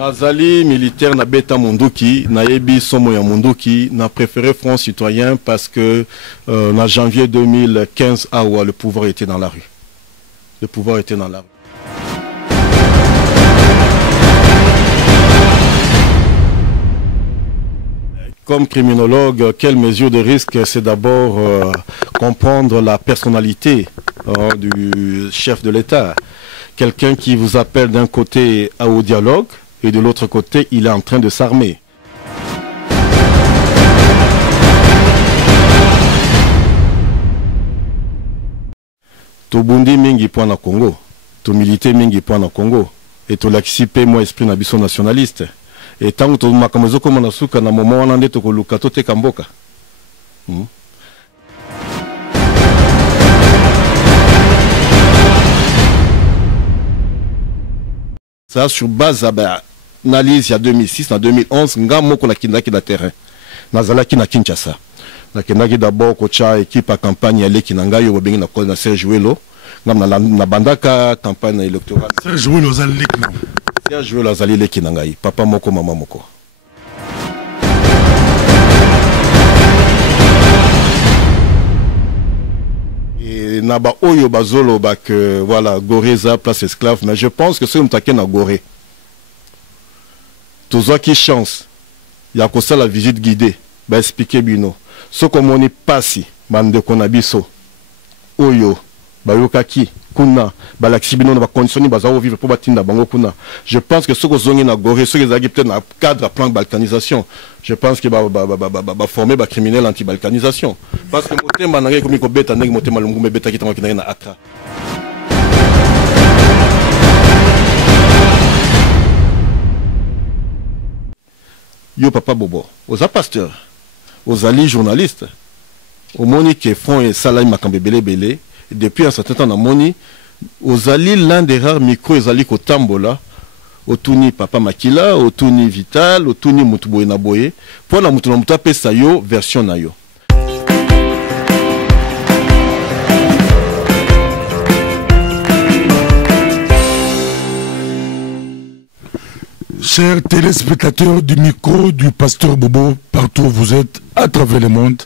Nazali militaire na beta munduki, na yebi somo ya munduki, na préféré Front Citoyen parce que en janvier 2015, le pouvoir était dans la rue. Le pouvoir était dans la rue. Comme criminologue, quelle mesure de risque? C'est d'abord comprendre la personnalité du chef de l'État. Quelqu'un qui vous appelle d'un côté au dialogue et de l'autre côté, il est en train de s'armer. Tobundi mingi po na Congo, to milité mingi po na Congo, et to l'accipe moi esprit na biso nationaliste. Et tant que tu m'as comme na suka na moment wana ndeto ko luka to te kamboka. Ça sur base analyse il y a 2006 en 2011 nga moko la kindaki na terrain. Nazalaki na Kinshasa. Na kindaki d'abord kocha équipe à campagne ale kinanga yo bengi na ko na Serge Welo. Ngam na bandaka campagne électorale. Serge Welo zali Serge Welo zali le kinangai. Papa moko mama moko. Et naba oyo bazolo bak voilà Goreza place esclave, mais je pense que c'est un taquet na Gorée. Tous qui chance, il y a que ça la visite guidée, bah expliquer bino. Ce comme on est passé, bande konabiso, oyo, bayokaki, kuna, balaxibino na conditionner bazao vivre pour batinda bango kuna. Je pense que ce que zongi na Gorée, ce que peut-être dans cadre plan de balkanisation, je pense que va former ba criminel anti-balkanisation. Parce que motema na comme ko beta ndenge motema lungu me beta kitama kinanga na Accra. Yo papa Bobo, aux pasteurs, aux alliés journalistes, au moni qui font et salai makambe belé, depuis un certain temps na moni, aux alliés l'un des rares micros et alliés Tambola, au Tuni Papa Makila, au Tuni Vital, au Tuni Mutuboye Naboye, pour la Mutuna Mutape Sayo version Nayo. Chers téléspectateurs du micro du pasteur Bobo, partout où vous êtes, à travers le monde,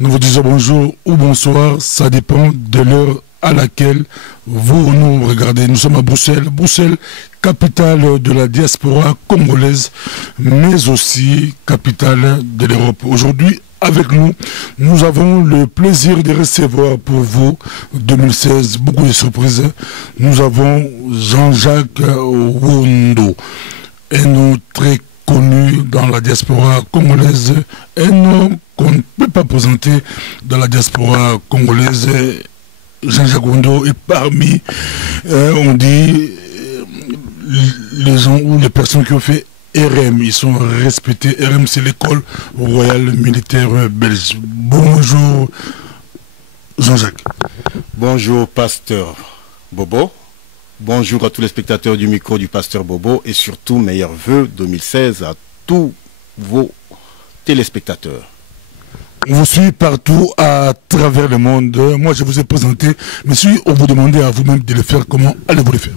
nous vous disons bonjour ou bonsoir, ça dépend de l'heure à laquelle vous nous regardez. Nous sommes à Bruxelles, Bruxelles, capitale de la diaspora congolaise, mais aussi capitale de l'Europe. Aujourd'hui, avec nous, nous avons le plaisir de recevoir pour vous, 2016, beaucoup de surprises. Nous avons Jean-Jacques Wondo, un nom très connu dans la diaspora congolaise, un nom qu'on ne peut pas présenter dans la diaspora congolaise. Jean-Jacques Wondo est parmi, on dit, les gens ou les personnes qui ont fait RM, ils sont respectés. RM, c'est l'école royale militaire belge. Bonjour, Jean-Jacques. Bonjour, pasteur Bobo. Bonjour à tous les spectateurs du micro du pasteur Bobo et surtout meilleurs vœux 2016 à tous vos téléspectateurs. On vous suit partout à travers le monde. Moi, je vous ai présenté, mais si on vous demandait à vous-même de le faire, comment allez-vous le faire?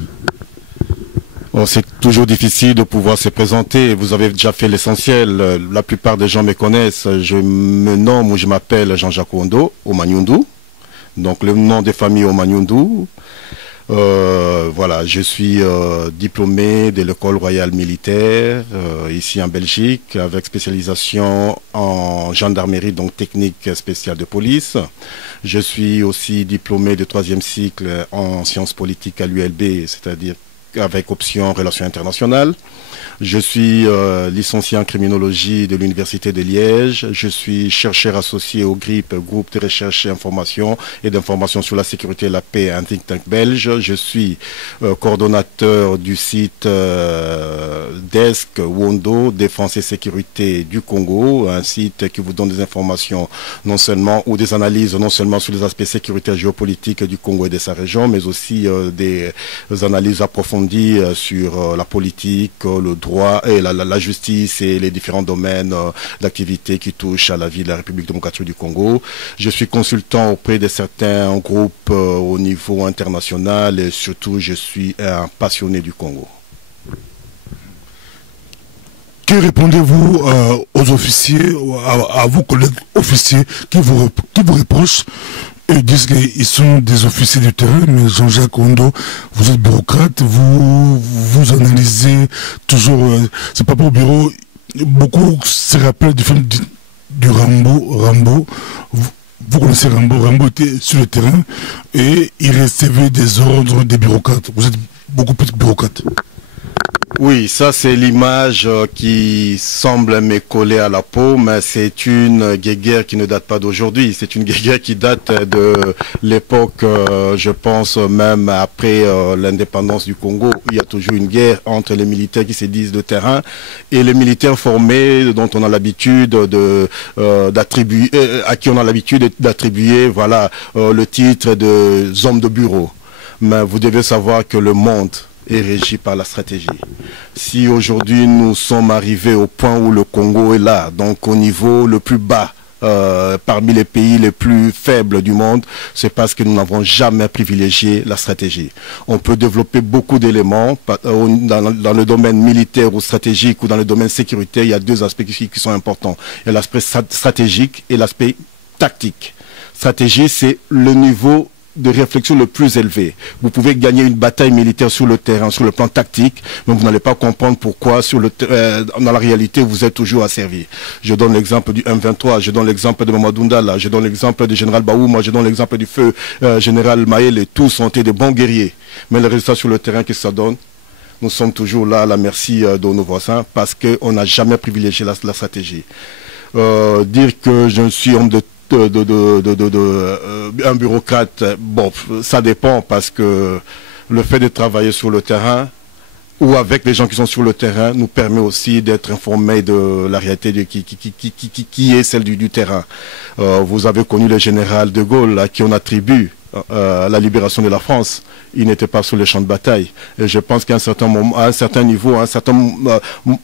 Bon, c'est toujours difficile de pouvoir se présenter. Vous avez déjà fait l'essentiel. La plupart des gens me connaissent. Je me nomme ou je m'appelle Jean-Jacques Wondo, Omanyundu. Donc le nom de famille Omanyundu. Voilà, je suis diplômé de l'école royale militaire ici en Belgique avec spécialisation en gendarmerie, donc technique spéciale de police. Je suis aussi diplômé de 3e cycle en sciences politiques à l'ULB, c'est-à-dire avec option relations internationales. Je suis licencié en criminologie de l'Université de Liège. Je suis chercheur associé au GRIP, groupe de recherche et information et d'information sur la sécurité et la paix, un think tank belge. Je suis coordonnateur du site Desk Wondo, Défense et Sécurité du Congo, un site qui vous donne des informations non seulement ou des analyses non seulement sur les aspects sécuritaires géopolitiques du Congo et de sa région, mais aussi des analyses approfondies sur la politique, le droit et la justice et les différents domaines d'activité qui touchent à la vie de la République démocratique du Congo. Je suis consultant auprès de certains groupes au niveau international et surtout je suis un passionné du Congo. Que répondez-vous aux officiers, à vos collègues officiers qui vous reprochent et disent qu'ils sont des officiers du terrain, mais Jean-Jacques Ondo, vous êtes bureaucrate, vous analysez toujours, c'est pas pour au bureau, beaucoup se rappellent du film du Rambo. Vous connaissez Rambo, Rambo était sur le terrain et il recevait des ordres des bureaucrates. Vous êtes beaucoup plus de bureaucrate. Oui, ça c'est l'image qui semble me coller à la peau, mais c'est une guéguerre qui ne date pas d'aujourd'hui. C'est une guéguerre qui date de l'époque, je pense même après l'indépendance du Congo. Il y a toujours une guerre entre les militaires qui se disent de terrain et les militaires formés dont on a l'habitude d'attribuer, à qui on a l'habitude d'attribuer, voilà, le titre de hommes de bureau. Mais vous devez savoir que le monde est régi par la stratégie. Si aujourd'hui nous sommes arrivés au point où le Congo est là, donc au niveau le plus bas, parmi les pays les plus faibles du monde, c'est parce que nous n'avons jamais privilégié la stratégie. On peut développer beaucoup d'éléments dans le domaine militaire ou stratégique ou dans le domaine sécuritaire. Il y a deux aspects qui sont importants. Il y a l'aspect stratégique et l'aspect tactique. Stratégie, c'est le niveau de réflexion le plus élevé. Vous pouvez gagner une bataille militaire sur le terrain, sur le plan tactique, mais vous n'allez pas comprendre pourquoi dans la réalité vous êtes toujours asservi. Je donne l'exemple du M23, je donne l'exemple de Mamadou Ndala, je donne l'exemple du général Baouma, je donne l'exemple du feu général Maël, et tous ont été des bons guerriers. Mais le résultat sur le terrain, qu'est-ce que ça donne? Nous sommes toujours là à la merci de nos voisins parce qu'on n'a jamais privilégié la stratégie. Dire que je suis homme de un bureaucrate, bon, ça dépend parce que le fait de travailler sur le terrain ou avec les gens qui sont sur le terrain nous permet aussi d'être informés de la réalité qui est celle du terrain. Vous avez connu le général de Gaulle à qui on attribue la libération de la France. Il n'était pas sur le champ de bataille. Et je pense qu'à un certain moment, à un certain niveau, à un certain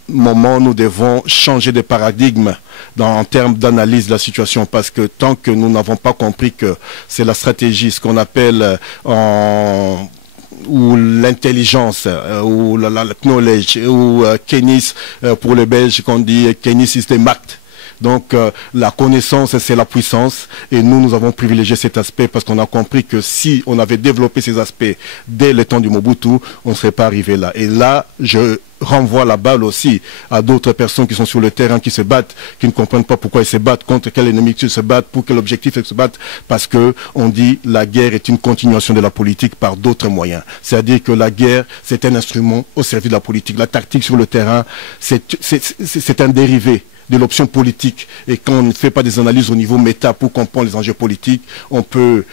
moment, nous devons changer de paradigme en termes d'analyse de la situation, parce que tant que nous n'avons pas compris que c'est la stratégie, ce qu'on appelle ou l'intelligence, ou la knowledge, ou Kennis pour les Belges, qu'on dit Kennis is the Macht. Donc la connaissance, c'est la puissance, et nous avons privilégié cet aspect parce qu'on a compris que si on avait développé ces aspects dès le temps du Mobutu, on ne serait pas arrivé là. Et là, je renvoie la balle aussi à d'autres personnes qui sont sur le terrain, qui se battent, qui ne comprennent pas pourquoi ils se battent, contre quel ennemi ils se battent, pour quel objectif ils se battent, parce que on dit la guerre est une continuation de la politique par d'autres moyens. C'est-à-dire que la guerre, c'est un instrument au service de la politique. La tactique sur le terrain, c'est un dérivé de l'option politique, et quand on ne fait pas des analyses au niveau méta pour comprendre les enjeux politiques, on peut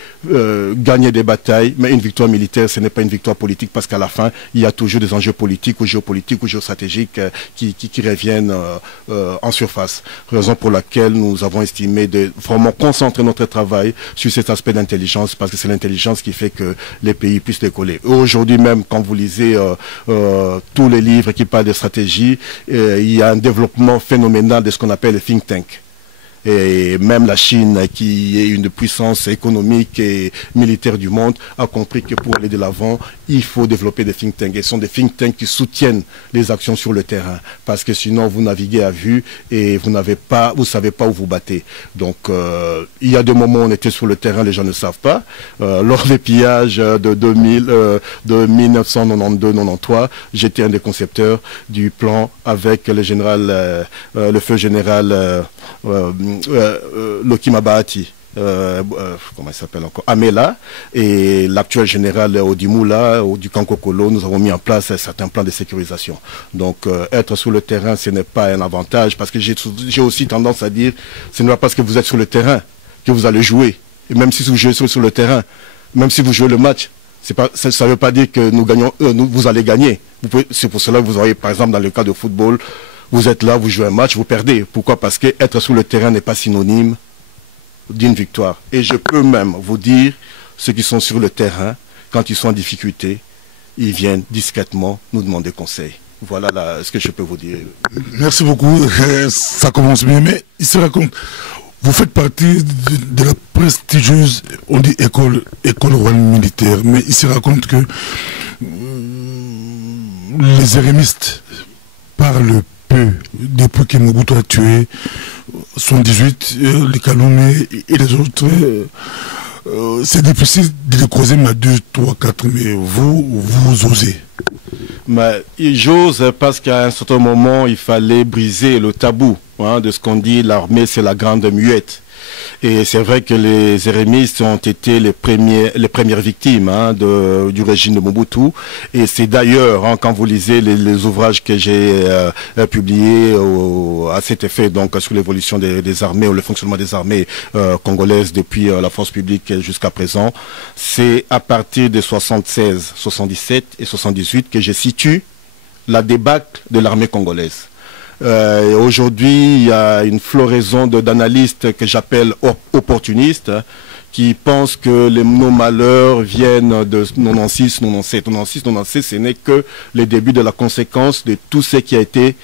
gagner des batailles, mais une victoire militaire, ce n'est pas une victoire politique, parce qu'à la fin, il y a toujours des enjeux politiques ou géopolitiques ou géostratégiques qui reviennent en surface. Raison pour laquelle nous avons estimé de vraiment concentrer notre travail sur cet aspect d'intelligence, parce que c'est l'intelligence qui fait que les pays puissent décoller. Aujourd'hui même, quand vous lisez tous les livres qui parlent de stratégie, il y a un développement phénoménal de ce qu'on appelle le think tank. Et même la Chine, qui est une puissance économique et militaire du monde, a compris que pour aller de l'avant, il faut développer des think tanks. Et ce sont des think tanks qui soutiennent les actions sur le terrain. Parce que sinon, vous naviguez à vue et vous savez pas où vous battez. Donc, il y a des moments où on était sur le terrain, les gens ne savent pas. Lors des pillages de 1992-93, j'étais un des concepteurs du plan avec le général, le feu général Lokima Bahati, comment il s'appelle encore, Amela, et l'actuel général Odimoula du Kankokolo. Nous avons mis en place certains plans de sécurisation. Donc être sur le terrain, ce n'est pas un avantage, parce que j'ai aussi tendance à dire, ce n'est pas parce que vous êtes sur le terrain que vous allez jouer. Et même si vous jouez sur le terrain, même si vous jouez le match, ça ne veut pas dire que nous gagnons, vous allez gagner. C'est pour cela que vous auriez, par exemple, dans le cas de football, vous êtes là, vous jouez un match, vous perdez. Pourquoi? Parce que être sur le terrain n'est pas synonyme d'une victoire. Et je peux même vous dire, ceux qui sont sur le terrain, quand ils sont en difficulté, ils viennent discrètement nous demander conseil. Voilà ce que je peux vous dire. Merci beaucoup. Ça commence bien, mais il se raconte. Vous faites partie de la prestigieuse, on dit école royale militaire, mais il se raconte que les érémistes parlent peu depuis que Mobutu a tué 78, les Kalumé et les autres. C'est difficile de les croiser, mais à 2, 3, 4, mais vous osez. Mais j'ose parce qu'à un certain moment, il fallait briser le tabou de ce qu'on dit, l'armée c'est la grande muette. Et c'est vrai que les érémistes ont été les premières victimes du régime de Mobutu. Et c'est d'ailleurs, quand vous lisez les ouvrages que j'ai publiés à cet effet, donc sur l'évolution des armées ou le fonctionnement des armées congolaises depuis la force publique jusqu'à présent, c'est à partir de 76, 77 et 78 que je situe la débâcle de l'armée congolaise. Aujourd'hui, il y a une floraison d'analystes que j'appelle opportunistes qui pensent que nos malheurs viennent de 96, 97. 96, 97, ce n'est que le début de la conséquence de tout ce qui a été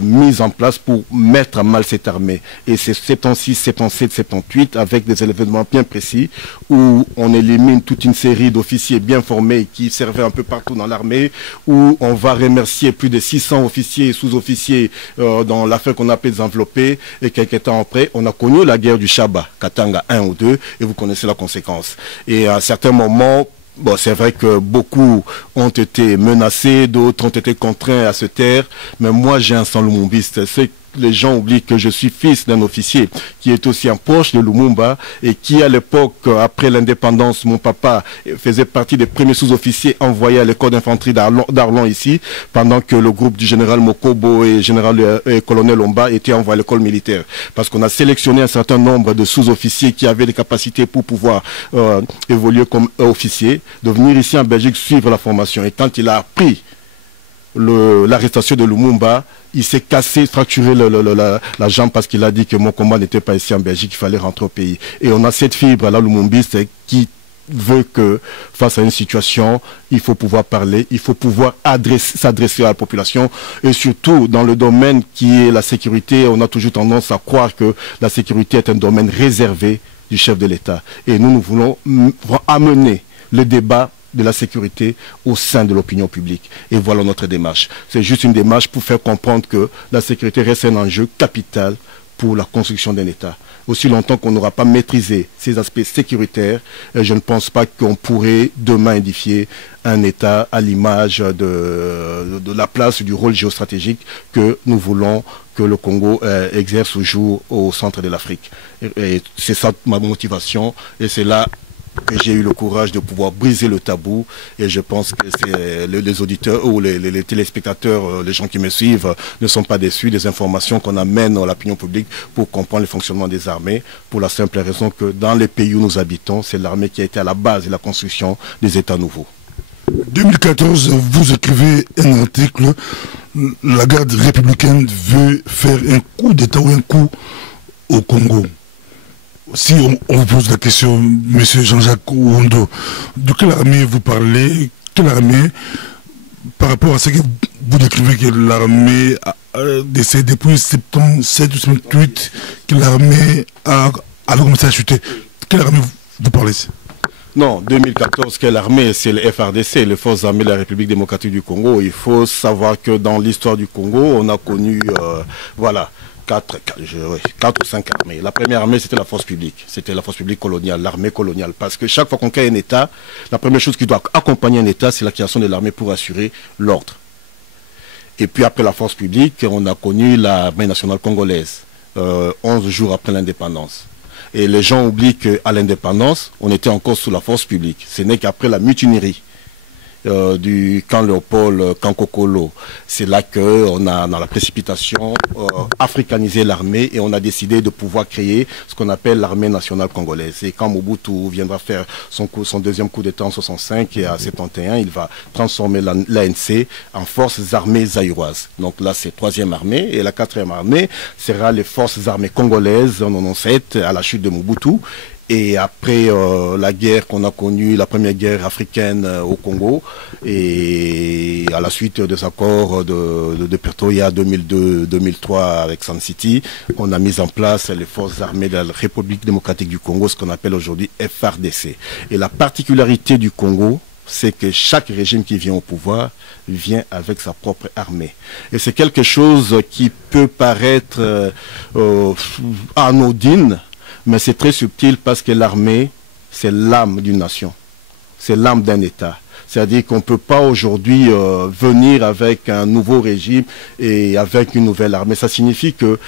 mis en place pour mettre à mal cette armée. Et c'est 76, 77, 78 avec des événements bien précis où on élimine toute une série d'officiers bien formés qui servaient un peu partout dans l'armée, où on va remercier plus de 600 officiers et sous-officiers dans l'affaire qu'on appelle des enveloppés. Et quelques temps après, on a connu la guerre du Chaba, Katanga 1 ou 2, et vous connaissez la conséquence. Et à un certain moment, bon, c'est vrai que beaucoup ont été menacés, d'autres ont été contraints à se taire, mais moi j'ai un sang lumumbiste. C'est les gens oublient que je suis fils d'un officier qui est aussi un proche de Lumumba et qui à l'époque, après l'indépendance, mon papa faisait partie des premiers sous-officiers envoyés à l'école d'infanterie d'Arlon ici, pendant que le groupe du général Mokobo et général et colonel Omba étaient envoyés à l'école militaire. Parce qu'on a sélectionné un certain nombre de sous-officiers qui avaient des capacités pour pouvoir évoluer comme officiers, de venir ici en Belgique suivre la formation. Et quand il a appris l'arrestation de Lumumba, il s'est cassé, fracturé la jambe parce qu'il a dit que mon combat n'était pas ici en Belgique, il fallait rentrer au pays. Et on a cette fibre là, lumumbiste, qui veut que face à une situation, il faut pouvoir parler, il faut pouvoir s'adresser à la population. Et surtout, dans le domaine qui est la sécurité, on a toujours tendance à croire que la sécurité est un domaine réservé du chef de l'État. Et nous voulons amener le débat de la sécurité au sein de l'opinion publique. Et voilà notre démarche. C'est juste une démarche pour faire comprendre que la sécurité reste un enjeu capital pour la construction d'un État. Aussi longtemps qu'on n'aura pas maîtrisé ces aspects sécuritaires, je ne pense pas qu'on pourrait demain édifier un État à l'image de la place, du rôle géostratégique que nous voulons que le Congo exerce toujours au centre de l'Afrique. Et c'est ça ma motivation, et c'est là que j'ai eu le courage de pouvoir briser le tabou, et je pense que les auditeurs ou les téléspectateurs, les gens qui me suivent ne sont pas déçus des informations qu'on amène à l'opinion publique pour comprendre le fonctionnement des armées, pour la simple raison que dans les pays où nous habitons, c'est l'armée qui a été à la base de la construction des États nouveaux. 2014, vous écrivez un article, la garde républicaine veut faire un coup d'État ou un coup au Congo. Si on vous pose la question, M. Jean-Jacques Ouondo, de quelle armée vous parlez? Quelle armée, par rapport à ce que vous décrivez, que l'armée décède depuis 77 ou 78, que l'armée a commencé à chuter? Quelle armée vous parlez? Non, 2014, quelle armée? C'est le FRDC, les Forces armées de la République démocratique du Congo. Il faut savoir que dans l'histoire du Congo, on a connu, voilà, 4 ou 5 armées. La première armée, c'était la force publique. C'était la force publique coloniale, l'armée coloniale. Parce que chaque fois qu'on crée un État, la première chose qui doit accompagner un État, c'est la création de l'armée pour assurer l'ordre. Et puis après la force publique, on a connu l'armée nationale congolaise, 11 jours après l'indépendance. Et les gens oublient qu'à l'indépendance, on était encore sous la force publique. Ce n'est qu'après la mutinerie du camp Léopold, camp Kokolo, c'est là qu'on a, dans la précipitation, africanisé l'armée, et on a décidé de pouvoir créer ce qu'on appelle l'armée nationale congolaise. Et quand Mobutu viendra faire son deuxième coup d'État en 65 et à 71, il va transformer l'ANC en forces armées zaïroises. Donc là, c'est 3e armée, et la 4e armée sera les forces armées congolaises en 97 à la chute de Mobutu. Et après la guerre qu'on a connue, la première guerre africaine au Congo, et à la suite des accords de Pretoria 2002-2003 avec Sun City, on a mis en place les forces armées de la République démocratique du Congo, ce qu'on appelle aujourd'hui FRDC. Et la particularité du Congo, c'est que chaque régime qui vient au pouvoir vient avec sa propre armée. Et c'est quelque chose qui peut paraître anodine, mais c'est très subtil parce que l'armée, c'est l'âme d'une nation, c'est l'âme d'un État. C'est-à-dire qu'on ne peut pas aujourd'hui venir avec un nouveau régime et avec une nouvelle armée. Ça signifie que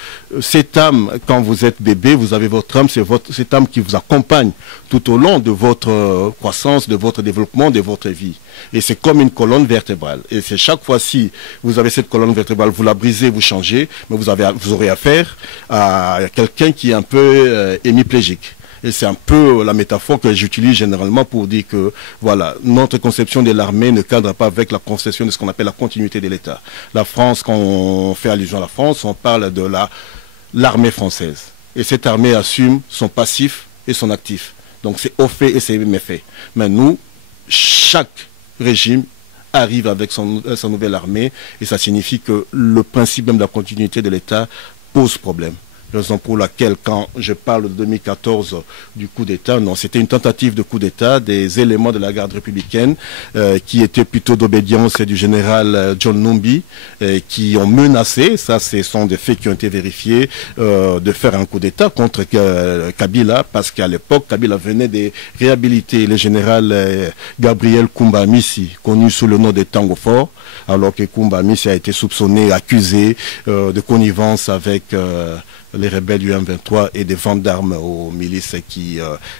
cette âme, quand vous êtes bébé, vous avez votre âme, c'est cette âme qui vous accompagne tout au long de votre croissance, de votre développement, de votre vie. Et c'est comme une colonne vertébrale. Et c'est chaque fois-ci, vous avez cette colonne vertébrale, vous la brisez, vous changez, mais vous aurez affaire à quelqu'un qui est un peu hémiplégique. Et c'est un peu la métaphore que j'utilise généralement pour dire que, voilà, notre conception de l'armée ne cadre pas avec la conception de ce qu'on appelle la continuité de l'État. La France, quand on fait allusion à la France, on parle de l'armée française. Et cette armée assume son passif et son actif. Donc c'est au fait et c'est méfait. Mais nous, chaque régime arrive avec sa nouvelle armée et ça signifie que le principe même de la continuité de l'État pose problème. Raison pour laquelle, quand je parle de 2014 du coup d'État, non, c'était une tentative de coup d'État des éléments de la garde républicaine qui étaient plutôt d'obédience du général John Numbi qui ont menacé, ça ce sont des faits qui ont été vérifiés, de faire un coup d'État contre Kabila parce qu'à l'époque, Kabila venait de réhabiliter le général Gabriel Koumba Missi, connu sous le nom de Tango Fort, alors que Koumba Missi a été soupçonné, accusé de connivence avec les rebelles du M23 et des ventes d'armes aux milices qui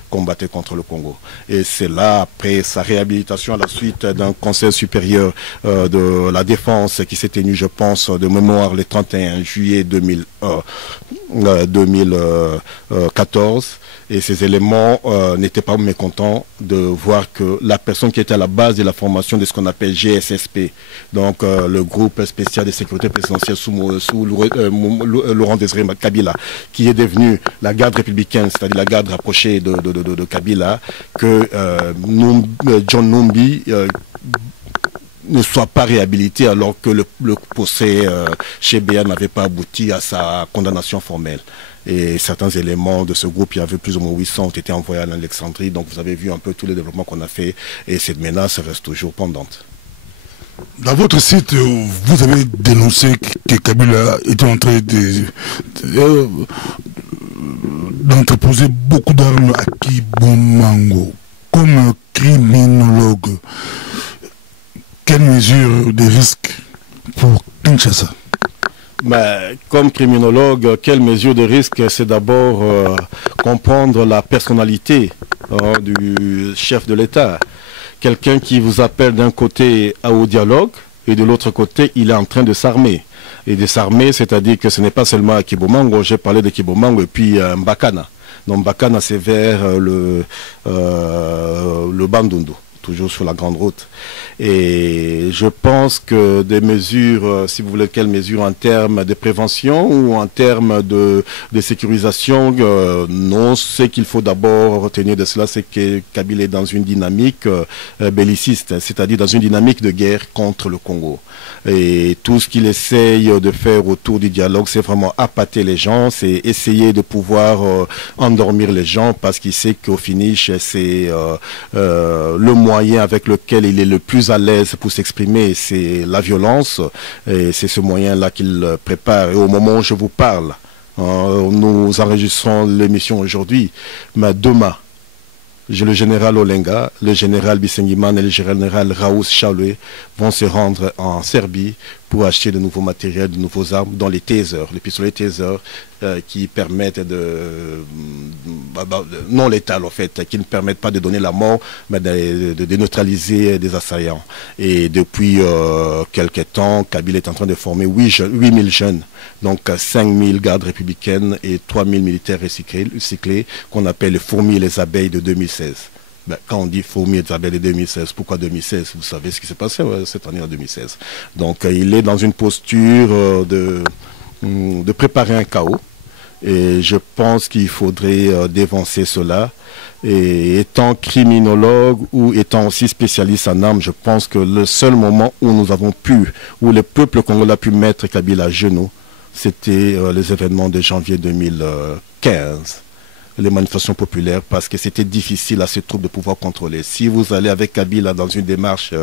combattaient contre le Congo. Et c'est là, après sa réhabilitation à la suite d'un conseil supérieur de la défense qui s'est tenu, je pense, de mémoire le 31 juillet 2014, et ces éléments n'étaient pas mécontents de voir que la personne qui était à la base de la formation de ce qu'on appelle GSSP, donc le groupe spécial de sécurité présidentielle sous Laurent Désiré Kabila, qui est devenu la garde républicaine, c'est-à-dire la garde rapprochée de Kabila, que John Numbi ne soit pas réhabilité alors que le procès chez BA n'avait pas abouti à sa condamnation formelle. Et certains éléments de ce groupe, il y avait plus ou moins 800, ont été envoyés à l'Alexandrie. Donc vous avez vu un peu tous les développements qu'on a fait et cette menace reste toujours pendante. Dans votre site, vous avez dénoncé que Kabila était en train d'entreposer beaucoup d'armes à Kibomango. Comme criminologue, quelles mesures de risque pour Kinshasa? Mais comme criminologue, quelle mesure de risque? C'est d'abord comprendre la personnalité du chef de l'État. Quelqu'un qui vous appelle d'un côté au dialogue et de l'autre côté, il est en train de s'armer. Et de s'armer, c'est-à-dire que ce n'est pas seulement à Kibomango, j'ai parlé de Kibomango et puis Mbakana. Donc Mbakana, c'est vers le Bandundu, toujours sur la grande route. Et je pense que des mesures, si vous voulez, quelles mesures en termes de prévention ou en termes de sécurisation, non, ce qu'il faut d'abord retenir de cela, c'est que Kabila est dans une dynamique belliciste, c'est-à-dire dans une dynamique de guerre contre le Congo. Et tout ce qu'il essaye de faire autour du dialogue, c'est vraiment appâter les gens, c'est essayer de pouvoir endormir les gens, parce qu'il sait qu'au finish, c'est le moyen avec lequel il est le plus à l'aise pour s'exprimer, c'est la violence, et c'est ce moyen-là qu'il prépare. Et au moment où je vous parle, nous enregistrons l'émission aujourd'hui, mais demain, j'ai le général Olenga, le général Bisengiman et le général Raouz Chaloué vont se rendre en Serbie pour acheter de nouveaux matériels, de nouveaux armes, dont les tasers, les pistolets tasers qui permettent non létales en fait, qui ne permettent pas de donner la mort, mais de neutraliser des assaillants. Et depuis quelques temps, Kabila est en train de former 8000 jeunes, donc 5000 gardes républicaines et 3000 militaires recyclés, qu'on appelle les fourmis et les abeilles de 2016. Ben, quand on dit fourmis et abeilles de 2016, pourquoi 2016? Vous savez ce qui s'est passé cette année en 2016. Donc il est dans une posture de préparer un chaos. Et je pense qu'il faudrait dévancer cela. Et étant criminologue ou étant aussi spécialiste en armes, je pense que le seul moment où nous avons pu, où le peuple congolais a pu mettre Kabila à genoux, c'était les événements de janvier 2015. les manifestations populaires parce que c'était difficile à ces troupes de pouvoir contrôler. Si vous allez avec Kabila dans une démarche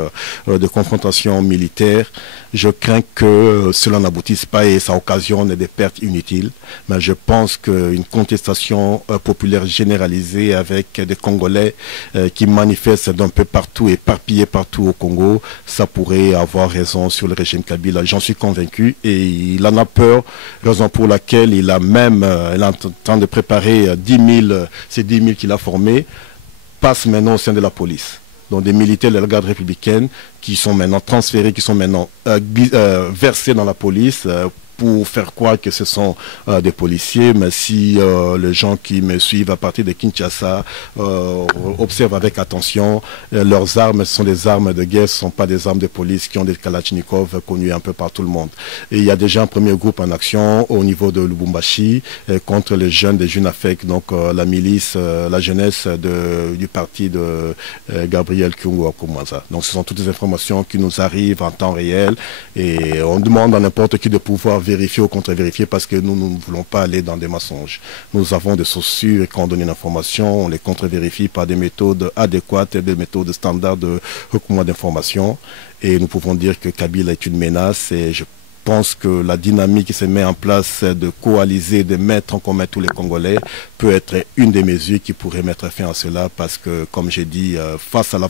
de confrontation militaire, je crains que cela n'aboutisse pas et ça occasionne des pertes inutiles. Mais je pense qu'une contestation populaire généralisée avec des Congolais qui manifestent d'un peu partout, éparpillés partout au Congo, ça pourrait avoir raison sur le régime Kabila. J'en suis convaincu et il en a peur, raison pour laquelle il est en train de préparer ces 10 000 qu'il a formés, passent maintenant au sein de la police. Donc des militaires de la garde républicaine qui sont maintenant transférés, qui sont maintenant versés dans la police pour faire croire que ce sont des policiers. Mais si les gens qui me suivent à partir de Kinshasa observent avec attention, leurs armes sont des armes de guerre, ce ne sont pas des armes de police qui ont des Kalachnikov connus un peu par tout le monde. Et il y a déjà un premier groupe en action au niveau de Lubumbashi contre les jeunes des Jeunes Affect, donc la milice, la jeunesse du parti de Gabriel Kyungu-Akumwaza. Donc ce sont toutes des informations qui nous arrivent en temps réel et on demande à n'importe qui de pouvoir vérifier ou contre-vérifier parce que nous ne voulons pas aller dans des mensonges. Nous avons des sources sûres et quand on donne une information, on les contre-vérifie par des méthodes adéquates et des méthodes standards de recoupement d'informations. Et nous pouvons dire que Kabila est une menace et je pense que la dynamique qui se met en place de coaliser, de mettre en commun tous les Congolais peut être une des mesures qui pourrait mettre fin à cela parce que, comme j'ai dit, face à la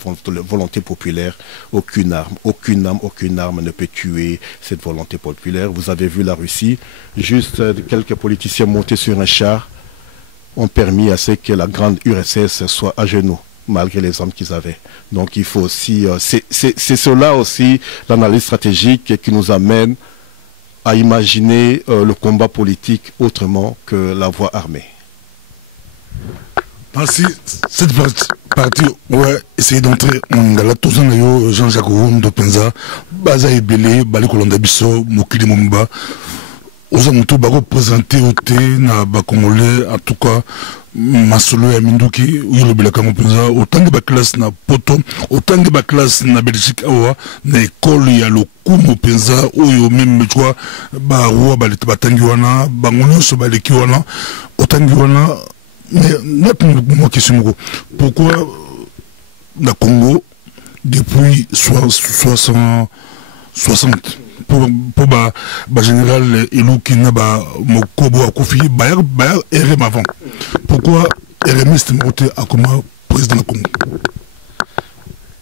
volonté populaire, aucune arme ne peut tuer cette volonté populaire. Vous avez vu la Russie, juste quelques politiciens montés sur un char ont permis à ce que la grande URSS soit à genoux, malgré les armes qu'ils avaient. Donc il faut aussi, c'est cela aussi l'analyse stratégique qui nous amène à imaginer le combat politique autrement que la voie armée. Merci. Cette partie, ouais, essayer d'entrer en la Tozanayo, Jean-Jacques Rondo Penza, Baza Ebele, Bali Kolonda Bisso, Mokili Mumba, Ozamuto Bago présenté au thé, na Bakongolais, en tout cas, Masolo ya Minduki, Uyolo Bilaka Mpenza, autant de classe na Poto, autant de classe na Belgique, awa, na école ya Lokumo Penza, Oyo même, tu vois, Barua Balita Batangiwana, Bangonio Sobalekiwana, autant de wana, mais, moi qui suis pourquoi, na Congo, depuis 60, pour ba général Elou qui n'a pas mon kobo à Kofi bayar RM avant. Pourquoi RM est monté à comme président du Congo?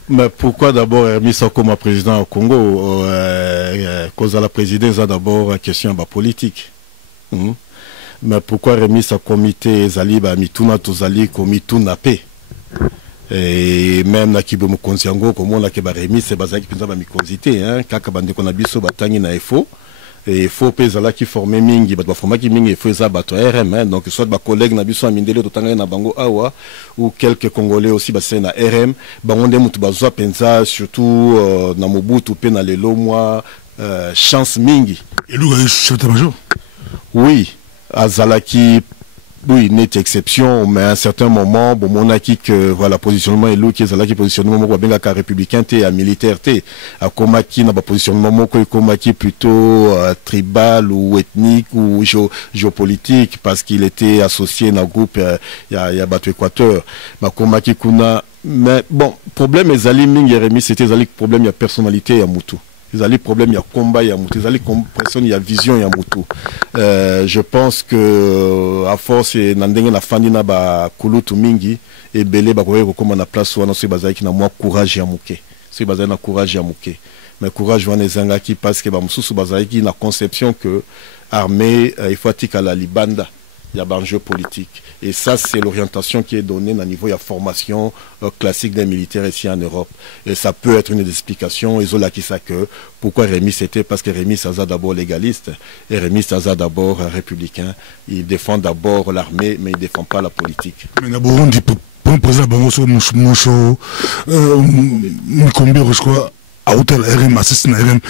Mais pourquoi d'abord RM est comme président au Congo? Cause à la présidence d'abord une question politique. Mais pourquoi RM est comité Zali ba mituna tozali comité na paix? Et même na kibo mukonziango comme on a ke ba remis c'est bazaki penza ba mikonzité hein kaka bande ko na biso batangi na FO et FO pezala ki formé mingi ba forma ki mingi FO za bato RM hein donc soit ba collègue na biso amindele to tanga na bango awa ou quelques congolais aussi ba c'est na RM bango nde mutu bazwa penza surtout na Mobutu pe na lelo moi chance mingi et le chef d'état-major oui azalaki oui, nette exception, mais à un certain moment, bon, on a dit que voilà, positionnement est l'eau qui est là qui positionnement moi bien qu'à républicain t à militaire t à Komaki n'a pas positionnement moi Komaki plutôt tribal ou ethnique ou géopolitique parce qu'il était associé à un groupe il y a Bato Équateur, bah Komaki kuna mais bon problème les ali mingi Rémi c'était les problème il y a personnalité à Moutou. Ils ont les problèmes, il y a combat, il y a Moutou. Ils ont les compressions, il y a vision, il y a Moutou. Je pense que à force, Nandenge na fandina ba kulutu mingi et belé ba koye comme on a place ou on sait bazaki na moi courage ya mouké. C'est bazaki na courage ya mouké. Mais courage wana zangaki parce que ba mususu bazaki na conception que armée il faut attika la libanda. Il y a un enjeu politique. Et ça, c'est l'orientation qui est donnée à niveau de la formation classique des militaires ici en Europe. Et ça peut être une des explications. Ils ont là qui ça que pourquoi Rémi c'était parce que Rémi Saza d'abord légaliste et Rémi Saza d'abord républicain. Il défend d'abord l'armée, mais il ne défend pas la politique. Mais d'abord, on dit pour un président Bangoso Moucho, Moukombe, je crois, à hôtel RM, assassinat RM.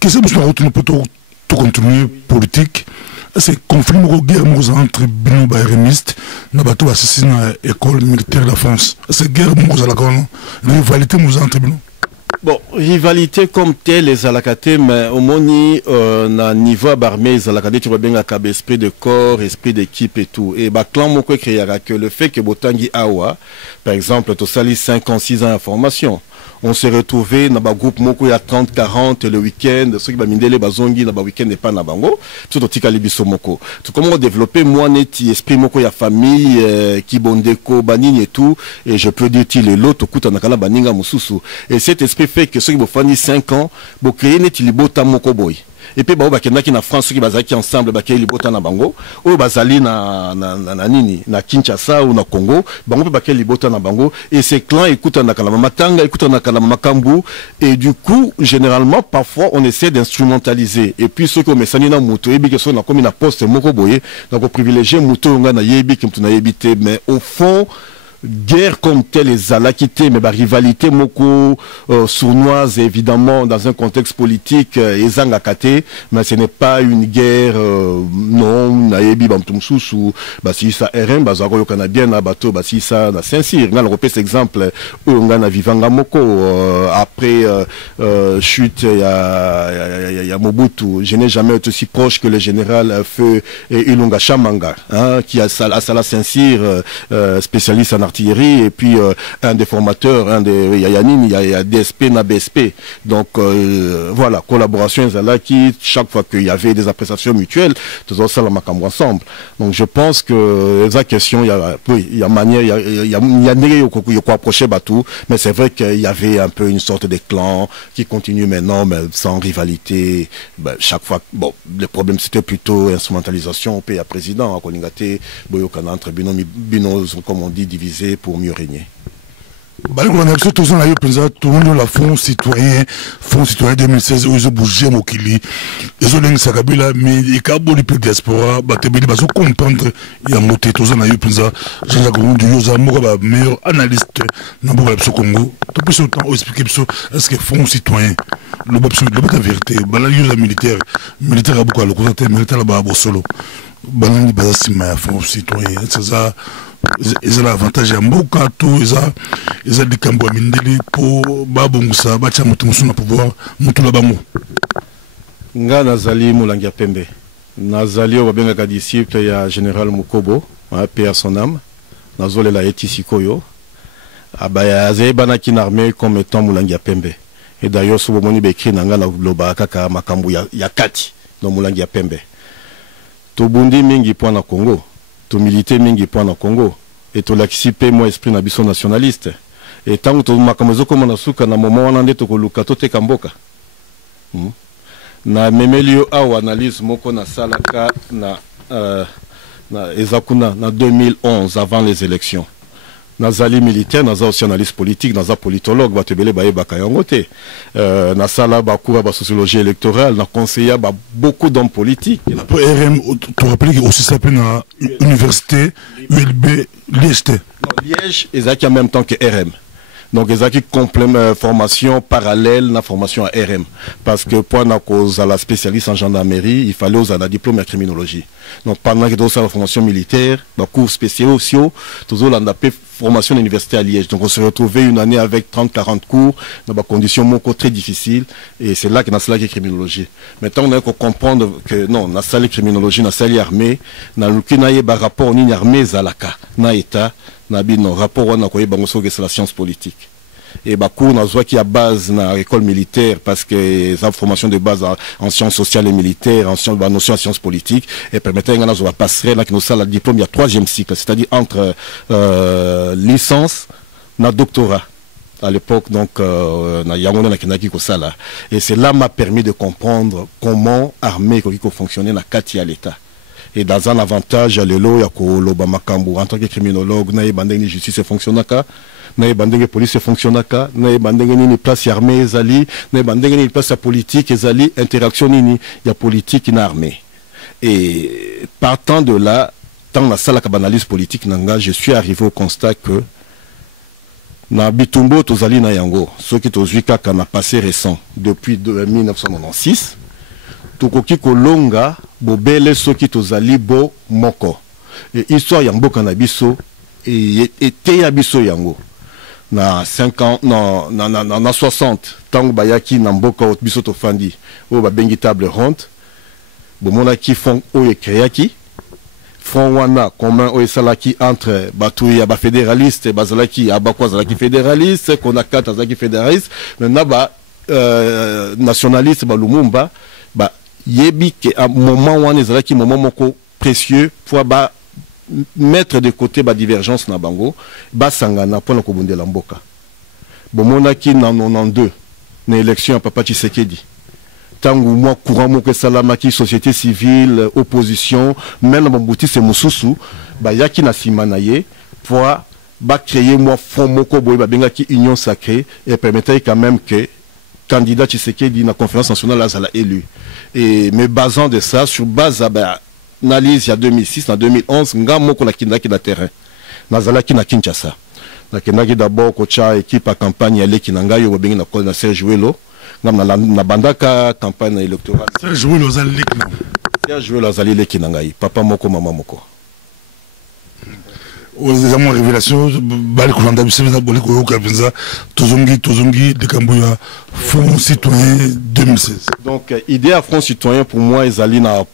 Qu'est-ce que vous avez pour tout continuer politique? C'est conflit guerre entre Bino Bayrémiste, Nabato assassinat école militaire de la France. C'est guerre la rivalité entre Bino. Bon, rivalité comme telle, les alakaté, mais au moni, na niveau barmé, les alakaté, tu vois bien à esprit de corps, esprit d'équipe et tout. Et bah, clan moko créera que le fait que Botangi Awa, par exemple, tu sali 5 ans, 6 ans en formation. On s'est retrouvé dans un groupe moko il y a 30, 40 le week-end, ceux qui va mindele bazongi dans un week-end et pas na bango, tout au tika libiso moko. Tout comment développer moi neti esprit moko ya famille qui bondeko banini et tout, et je peux dire qu'il est l'autre kuta nakala baninga mususu. Et cet esprit fait que ceux qui vont faire 5 ans, vont créer neti libota moko boy. Et puis bah bakenda ki na France ceux qui bazaki ensemble bakei libota na bango, ou bazali na nini na Kinshasa ou na Congo, bango bakei libota na bango et ces clans écoutent na kala matanga, écoutent na kala makambu et du coup généralement parfois on essaie d'instrumentaliser et puis ceux qui mesani na muto ebi que sont na comme na poste moko boye donc privilégier muto nga na yebi ki mtu na yebité mais au fond guerre comme telle les alakité mais rivalité moko sournoise évidemment dans un contexte politique ezangakate mais ce n'est pas une guerre non nayebi bamtumsusu si ça RM bazako yo canadien na bateau si ça na Saint-Cyr nga le repère exemple nga na vivanga moko après chute ya Mobutu je n'ai jamais été aussi proche que le général Feu Ilunga Chamanga qui a Sala Saint-Cyr spécialiste en artillerie et puis un des formateurs, il y a DSP, na BSP. Donc voilà, collaboration qui chaque fois qu'il y avait des appréciations mutuelles, tous ensemble ensemble. Donc je pense que la question, il y a manière, il y a approcher Batou, mais c'est vrai qu'il y avait un peu une sorte de clan qui continue maintenant, mais sans rivalité. Chaque fois, bon, le problème c'était plutôt instrumentalisation au pays à président, à Koningate, Boyokana entre binos, comme on dit, divisé pour mieux régner. La Fonds citoyen 2016 où ils ont bougé Mokili ils ont l'un Sakabila mais ils ont les diaspora ils ont comprendre il y a moté tous en ailleurs pensa Jean-Jacques Roundu Yosa Moga meilleur analyste dans le Congo tout plus autant expliquer est-ce que Fonds citoyen le la vérité bala Yosa militaire à beaucoup le côté militaire là-bas solo balani bazasima Fonds citoyen c'est ça ils ont l'avantage à Mboka tout ils ont des cambo mindeli pour babongusa bacha mutu musuna pouvoir mutu la bango nga nazali Mulangia Pembe nazali obabenga disciple ya général Mukobo paix à son âme nazole la etisi koyo abaya azeba ki na armée comme étant Mulangia Pembe et d'ailleurs sobo moni bekri nanga na loba kaka makambu ya kati no Mulangia Pembe to bundi mingi po na Congo to milité mingi po na Congo et to laksipe moi esprit na biso nationaliste et tant to makamezo comme na suka na moment wana nde to koluka to te kamboka na memelio awa analyse moko na salaka na ezakuna na 2011 avant les élections nazali militaire naza aussi analyste politique naza politologue batebele bayebaka yango te na sala bakura ba sociologie électorale na conseiller beaucoup d'hommes politiques pour RM tu rappelles que aussi s'appelle na université ULB Liège Liège ezaki en même temps que RM. Donc, ils ont qui complément formation parallèle na formation à RM. Parce que pour la cause à la spécialiste en gendarmerie, il fallait aux un diplôme en criminologie. Donc, pendant que dans la formation militaire, dans cours spéciaux aussi, toujours on a fait formation université à Liège. Donc, on s'est retrouvé une année avec 30-40 cours dans des conditions très difficiles. Et c'est là que dans cela qui est criminologie. Maintenant, on a qu'à comprendre que non, dans la criminologie, dans la armée, dans le rapport ni armée zalaka, na état. Non, rapport on a c'est la science politique et cours na qui a base na école militaire parce que ça formation de base en sciences sociales et militaires en sciences notion en sciences politiques et permettait à nous passer là qui nous ça le diplôme il y a 3e cycle c'est-à-dire entre licence na doctorat à l'époque donc na yango na kinaki ko sala et c'est là m'a permis de comprendre comment armée ko fonctionner na kati à l'état. Et dans un avantage, à l'élo, il y a Koloba Makambu, en tant que criminologue, na bandeng justice fonctionnaka, na bandeng police fonctionnaka, na bandeng ni place armée ezali, na bandeng ni place politique ezali, interaction ni ya politique na armée. Et partant de là, dans la salle d'analyse politique nanga, je suis arrivé au constat que na bitumbo tozali na yango, ce qui tozui kaka na passé récent depuis 1996. Tokoki kolonga bobele soki tozali bo moko et histoire ya mboka na biso et te ya biso yango na 50 na 60 tango bayaki na mboka biso to fandi o ba bengi table ronde bomona ki fond o ekreaki fond wana commun o esalaki entre batu ya ba fédéraliste bazalaki abakwa zalaki fédéraliste konakata zalaki fédéraliste na ba nationaliste ba Lumumba ba yebi ke à moment wana ezalaki moment moko précieux pour ba mettre de côté ba divergence na bango ba sangana pona ko bundela mboka bomona ki na 92 na élection ya papa Tshisekedi tangu moi courant moko salamaki société civile opposition même Mobutu se mususu ba yaki na simana ye pour ba créer moi fond moko boye ba bengaki union sacrée et permettait quand même que candidat Tshisekedi na conférence nationale azala élu et me basant de ça sur base analyse il y a 2006 en 2011 nga moko na kindaki na terrain nazalaki na Kinshasa na kindaki d'abord kocha équipe à campagne ya leki na ngai yo bengi na ko na Serge Welo na bandaka campagne électorale Serge Welo azali leki na Serge Welo azali leki na ngai papa moko mama moko aux examens révélation bali kolanda bisema boli ko kapenza tozongi de Kambuya Front Citoyen 2016 donc idée à Front Citoyen pour moi ezali na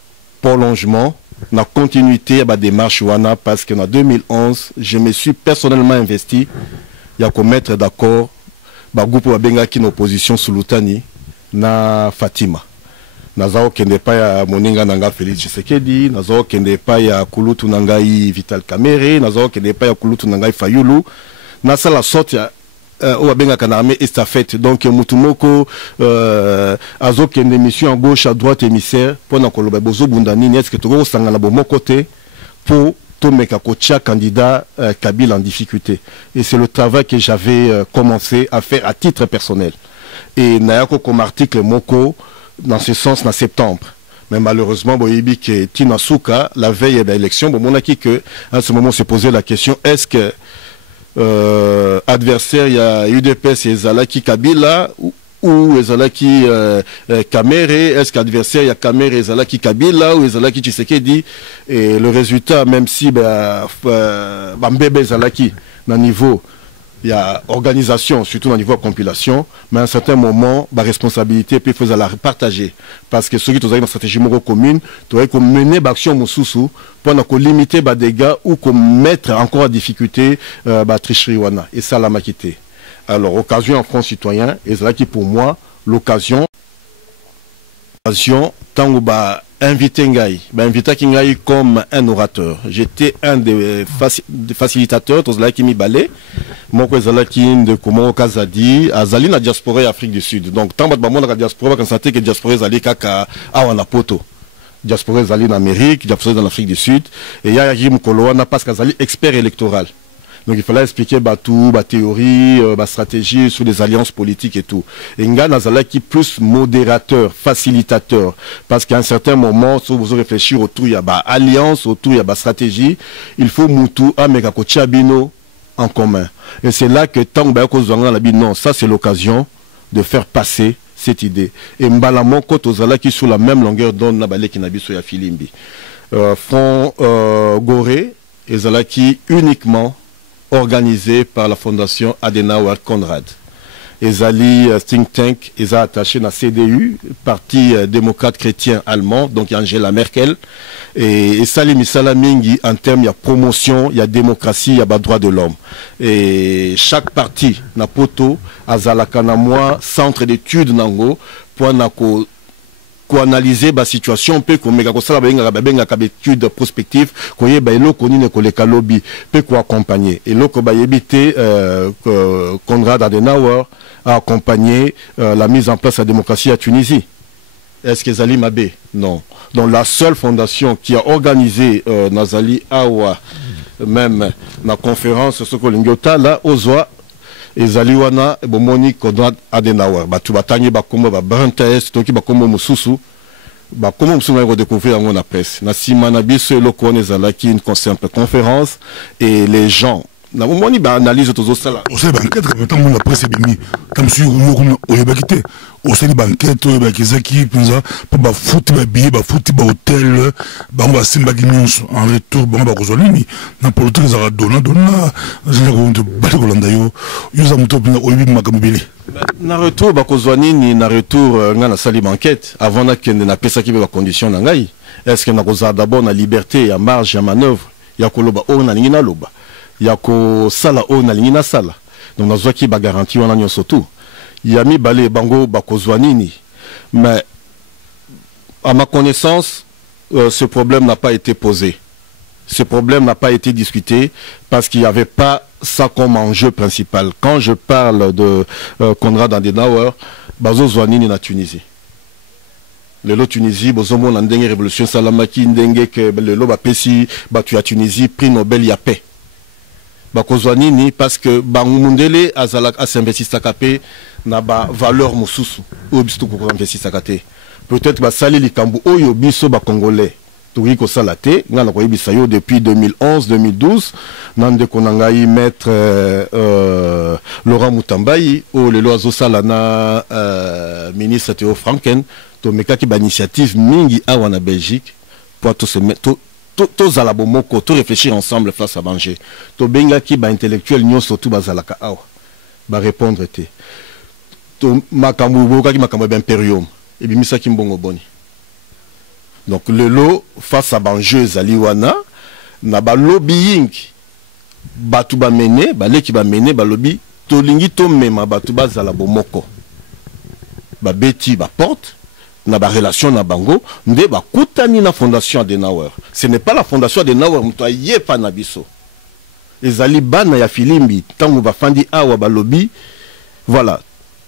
prolongement, la continuité de la démarche wana parce que en 2011, je me suis personnellement investi il y a qu'on mettre d'accord ba groupe babenga qui opposition sous l'Outani na Fatima. Nazao kende pa ya moninga nanga Félix Tshisekedi, nazao kende pa ya Kulutu nangai Vital Kamerhe, nazao kende pa ya Kulutu nangai Fayulu. Na ça la sorte ya ou benga kaname estafette donc mutumoko azo kende mission à gauche à droite émissaire pour na koloba bozo bundani est-ce que toko sangana bo mon côté pour tomeka kocha candidat Kabila en difficulté et c'est le travail que j'avais commencé à faire à titre personnel et nayako comme article moko dans ce sens en septembre. Mais malheureusement, Boyebi que Tina Souka, la veille de l'élection, bon, on a dit que à ce moment on s'est posé la question est-ce que adversaire il y a UDPS et Zalaki Kabila ou Zalaki Kamerhe, est-ce qu'adversaire il y a Kamerhe et Zalaki Kabila ou Zalaki Tshisekedi et le résultat même si Bambebe Zalaki dans niveau il y a organisation, surtout au niveau de compilation, mais à un certain moment, la responsabilité, puis il faut la partager. Parce que ceux qui ont une stratégie commune, tu dois mener l'action moussoussou pour limiter les dégâts ou mettre encore en difficulté la tricherie. Et ça, la maquité. Alors, occasion en Front Citoyen, et c'est là qui pour moi, l'occasion, tant que invité Ngai, invité Ngai comme un orateur. J'étais un des facilitateurs, tout cela qui m'y balait. Moi, je de comment Kazadi, Azali na diaspora Afrique du Sud. Donc, tant que la diaspora, quand ça que diaspora Azali kaka awana poto. Diaspora Azali en Amérique, diaspora en Afrique du Sud. Et il y a Jim Koloana parce qu'Azali expert électoral. Donc il fallait expliquer tout, théorie, stratégie sur les alliances politiques et tout. Et Nga Nazala qui plus modérateur, facilitateur. Parce qu'à un certain moment, si vous réfléchir autour, il y a alliance, autour, il y a stratégie. Il faut Moutou, Amekako Tchabino en commun. Et c'est là que tant que non, ça c'est l'occasion de faire passer cette idée. Et Mbalamon Kotozala qui sur la même longueur d'onde Nabale qui nabi soya Filimbi. Front Gorée et Zalaki uniquement organisé par la fondation Adenauer Konrad. Ezali think tank, ils ont attaché à CDU, Parti démocrate chrétien allemand, donc Angela Merkel. Et Salim Salamingi, en termes, il y a promotion, il y a démocratie, il y a droit de l'homme. Et chaque parti, na poto, azalakana moi, centre d'études nango, pour nako analyser la situation peut comme méga kosala benga étude prospective koye ba eloko ni ne koleka lobby peut ko accompagner et loko ba yebité Konrad Adenauer a accompagné la mise en place de la démocratie à Tunisie. Est-ce que Zali Mabé? Non. Donc la seule fondation qui a organisé Nazali Awa même la conférence ce que l'ingota là Ozwa ezali wana bomoni Konrad Adenauer batu batangi bakombo ba Brantes toki bakombo mususu bakombo mususu na redécouvrir en presse na sima na biso eloko ezala qui une conférence et les gens na moment ni ba analyse tozo sala au sein banquette comme tant la presse bimi tam sur yo comme oyebakité au sein banquette oyebakizaki penza pour ba foot ba billet ba foot ba hôtel ba on va simba nyonso en retour ba ba kozolini na politique za dona je ne ko ba ko landa yo za muto pina oyebi makamobili na retour ba kozwani ni na retour nga na sali banquette avant na kende na pesa ki ba condition na ngai est-ce que na koza d'abord na liberté ya marge ya manœuvre ya koloba o na lingi na loba ya ko sala o na lingi na sala donc nazwa ki ba garantie wana nyonso tout ya mi balé bango ba kozwani ni mais à ma connaissance ce problème n'a pas été posé. Ce problème n'a pas été discuté parce qu'il n'y avait pas ça comme enjeu principal. Quand je parle de Konrad Adenauer, bazo zwanini na Tunisie. Le lot Tunisie, bozomo na ndenge révolution salamaki ndenge que le lot bapesi batu ya Tunisie prix Nobel ya paix. Bakozwanini parce que bangumundele azalak asinvestisa kapé na ba valeur mususu ou bistu ko investisa kate. Peut-être basali likambu oyo biso ba congolais. Touriko Salate, nga na koyebisa yo depuis 2011-2012, nande konangai maître Laurent Mutambayi, ou le loiseau salana ministre Théo Franken, to mekaki ba initiative mingi awa na Belgique, pour to se mettre to zalabo moko, to réfléchir ensemble face à manger. To benga ki ba intellectuel nyo surtout ba zalaka awa, ba répondre te. To makambu boka ki makambu ba imperium, et bimisa ki mbongo boni. Donc le lot face à banjeu zaliwana na ba lobbying batu ba mené ba leki ba mené ba lobby to lingi to mema batu ba zala bomoko ba beti ba porte na ba relation na bango nde ba kutani na fondation Adenauer. Ce n'est pas la fondation Adenauer muto yepa na biso ezali bana ya filimbi tango ba fandi awa ba lobby voilà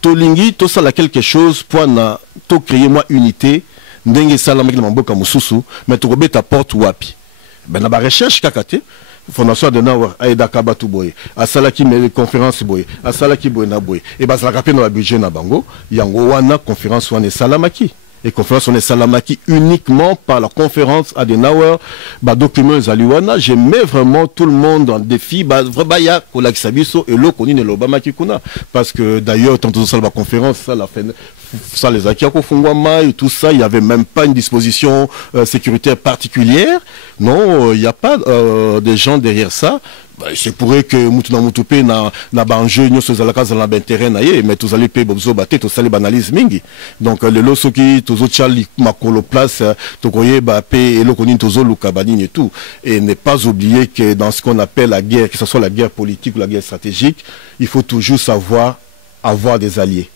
to lingi to sala quelque chose pour na to créer moi unité ndenge sala makila mamboka mususu mais to kobeta porte wapi ben na ba recherche kakate fondation Adenauer aida kabatu boye asala ki me conférence boye asala ki boye na boye et ba sala kapé na budget na bango yango wana conférence wana salamaki et conférence on est salamaki uniquement par la conférence Adenauer ba document zaliwana je mets vraiment tout le monde en défi ba ya kolakisa biso et lo koni ne lobama kikuna parce que d'ailleurs tantôt ça la conférence ça la fin ça les acquis et tout ça il y avait même pas une disposition sécuritaire particulière non il y a pas des gens derrière ça. C'est pourrait que Moutuna Moutoupe na banjeu nyo so zalaka zala intérêt na ye mais tous allez payer bozo baté tous allez banalise mingi donc le loso qui tozo chali makolo place to koye ba pe et lokoni tozo lukabanini et tout et ne pas oublier que dans ce qu'on appelle la guerre que ce soit la guerre politique ou la guerre stratégique il faut toujours savoir avoir des alliés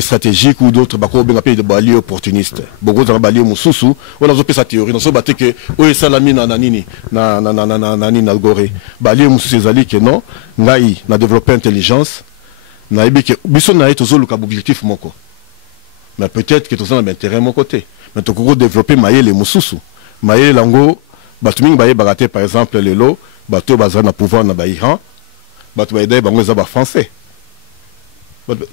stratégiques ou d'autres bako benga pe de alliés opportunistes beaucoup de alliés mususu on a zopé sa théorie dans so baté que oye salami na nini na nani na goré alliés mususu ezali que non ngai na développer intelligence na ebi que biso na eto zoluka objectif moko mais peut-être que tout ça na intérêt mon côté mais to ko développer mayele mususu mayele lango batu mingi baye baraté par exemple les lots bato bazana na pouvoir na ba Iran bato baide bango za ba français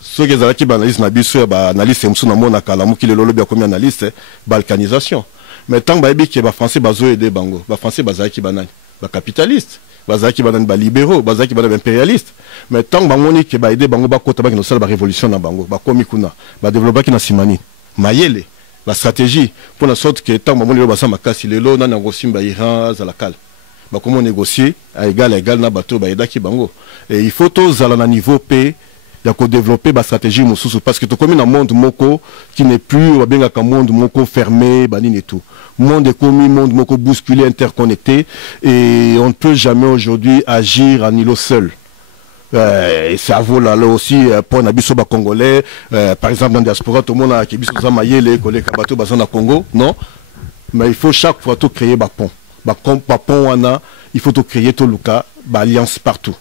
ceux qui ont été analystes na biso ba analyste msu na mona kala muki le lolo bia comme analyste balkanisation mais tant ba bi ke ba français bazo aider bango ba français bazaki banani ba capitaliste bazaki banani ba libéraux bazaki banani impérialiste mais tant ba moni ke ba aider bango ba kota ba no sala ba révolution na bango ba komi kuna ba développer ki na simani mayele la stratégie pour la sorte que tant ba moni lo ba sa makasi le lo na négocier ba Iran za la kale ba comment négocier à égal na bateau ba edaki bango et il faut tous à la niveau P il y a développer la stratégie parce que tu comme un monde moko qui n'est plus un monde moko fermé banine et tout monde est comme un monde moko bousculé interconnecté et on ne peut jamais aujourd'hui agir en îlot seul et ça vaut là aussi pour un abisso congolais par exemple dans la diaspora tout le monde a qui biso za mayele collègue bateau bazana Congo non mais il faut chaque fois tout créer pont wana il faut tout créer tout luka alliance partout.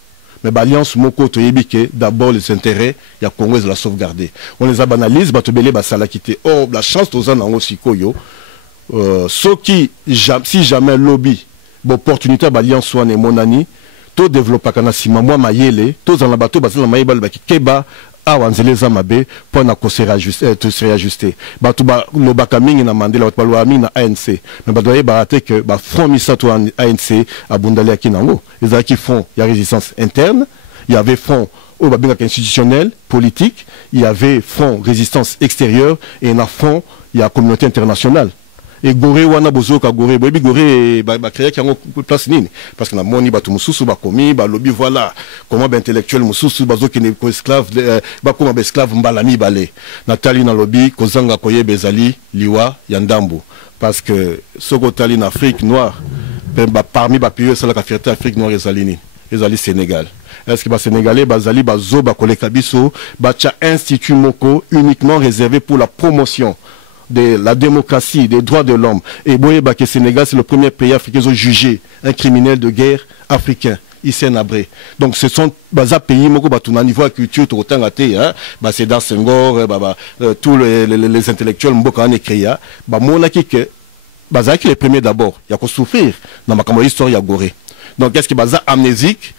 Mais l'alliance moko to yebike d'abord les intérêts ya Congo de la sauvegarder. On les banalise batobele basala kité. Oh la chance to zana ngo sikoyo si jamais lobby opportunité l'alliance wana monani to développer kana sima moi mayele to zana bato basala mayebal baki keba awa nzele za mabe pour na ko se réajuster batu ba lo bakamingi na Mandela batu ba lo na ANC mais ba doye ba rater que ba front misato ANC abundali akinango ezaki front ya résistance interne, il y avait front au babinga institutionnel politique, il y avait front résistance extérieure et na front il y a communauté internationale. Et Gorée wana bozoka Gorée boyebi Gorée ba créer qui en place nini parce que na moni batu mususu ba komi ba lobby voilà comment ba intellectuel mususu bazoki ne ko esclave ba koma ba esclave mbalami balé Nathalie na lobby kozanga koye bezali liwa ya ndambu parce que sokotali na Afrique noire parmi ba pays ça la fierté Afrique noire ezali Sénégal. Est-ce que les Sénégalais, bazali, bazo, bakoleka biso, bacha institut moko uniquement réservé pour la promotion de la démocratie, des droits de l'homme. Et boye ba que Sénégal, c'est le premier pays africain qui a jugé un criminel de guerre africain. Ici en Abré. Donc ce sont baza pays moko batuna niveau de culture tout autant gâté hein. Bah c'est dans Senghor, tous les intellectuels mboka en écria. Bah mona qui que baza qui les premiers d'abord. Il y a qu'à souffrir dans ma histoire ya Gorée. Donc qu'est-ce qui baza amnésique?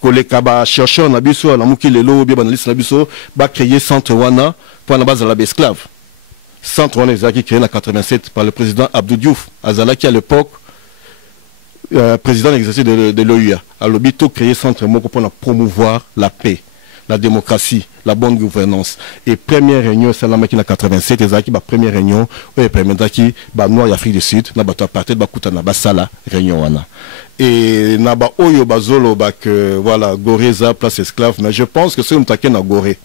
Que les kaba chercheurs na biso na muki lelo bien banaliste na biso ba créer centre wana pour na base de la esclave. Centre wana qui créé en 87 par le président Abdou Diouf Azalaki à l'époque président exercice de l'OUA. À l'obito créé centre moko pour promouvoir la paix, la démocratie, la bonne gouvernance. Et première réunion Salamaki en 87 Azalaki ba première réunion et permettra qui ba noir Afrique du Sud na bato à partir de bakuta na basala réunion wana. Et naba oyo bazolo ba que voilà Gorée za place esclave mais je pense que c'est un taquet na Gorée.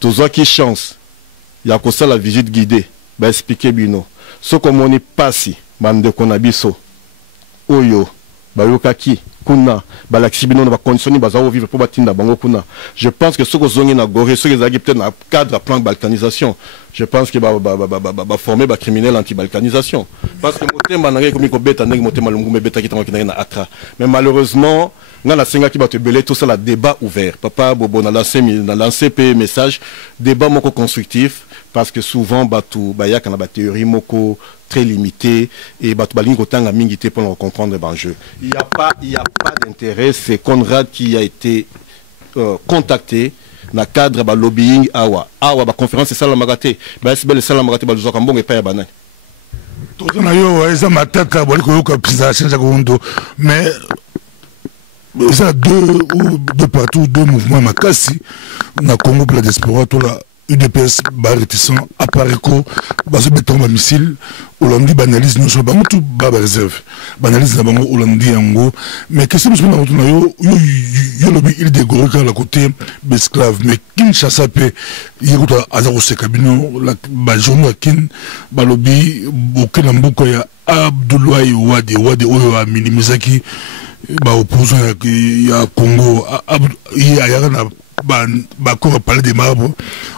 Tous qui chance il y a que ça la visite guidée ba expliquer bino ce comme on est passé bande konabiso oyo ba yokaki kuna ba laxibino ba conditionner bazao vivre pour batinda bango kuna. Je pense que ce que zongi na Gorée ce qui peut-être na cadre plan de balkanisation. Je pense que va former ba criminel anti-balkanisation parce que motema na comme ko beta ndenge motema lungu beta kitamo kinanga na Accra. Mais malheureusement nga la senga qui va te belé tout ça la débat ouvert. Papa Bobo na lancé message débat moko constructif parce que souvent batu bayaka na ba théorie moko très limité et batu balingi kotanga mingité pour comprendre l'enjeu. Il y a pas d'intérêt, c'est Conrad qui a été contacté na cadre ba lobbying awa ba conférence c'est ça la magaté ba c'est belle ça la magaté ba zoka mbongo et pas ya banane tout na yo eza mataka boli ko yoka pisa change ko mais ça deux partout deux mouvements makasi na Congo pour la diaspora to la UDPS réticent apparaît ko bazo beton ba missile Hollandi banalise non so bango tout ba réserve banalise na bango Hollandi yango mais question je me na yo lobi il de Gorée la côté esclave mais Kinshasa pe yikuta azako se kabino la ba jono akin ba lobi bokela mboko ya Abdoulaye Wade oyo a minimizaki ba opposant ya Congo ya na ba ko parler des marbres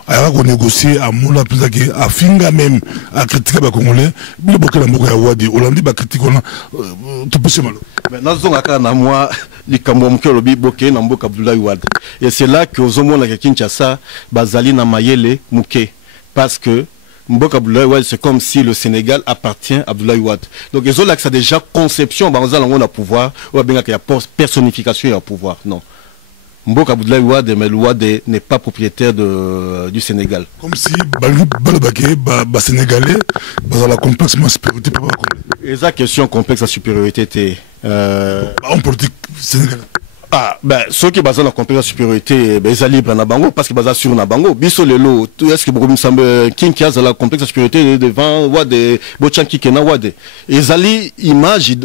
a négocier à moula qui a finga même à critiquer ba congolais bilo bokela mboko ya Wade Hollandi ba critique on tout peut se malo maintenant zonga kana moi likambo mkelo bi boké na mboka Abdoulaye Wade et c'est là que ozomona ke Kinshasa bazali na mayele muke parce que Mboka Abdoulaye Wade c'est comme si le Sénégal appartient à Abdoulaye Wade. Donc ils ont là que ça déjà conception banza on a pouvoir ou bien qu'il y a personnification et pouvoir non. Mboka Abdoulaye Wade mais le Wade n'est pas propriétaire du Sénégal. Comme si Balbaké Sénégalais dans la complexe supériorité pas. Et ça question complexe à supériorité était en politique sénégalaise. Ah, ben, ceux qui basent la compétence supériorité, ben, ils sont libres na bango, parce qu'ils basent sur na bango. Biso lelo, est-ce que beaucoup me semble, qui a la complexe supériorité devant Wade, Bochan qui na Wade. Ils allaient image,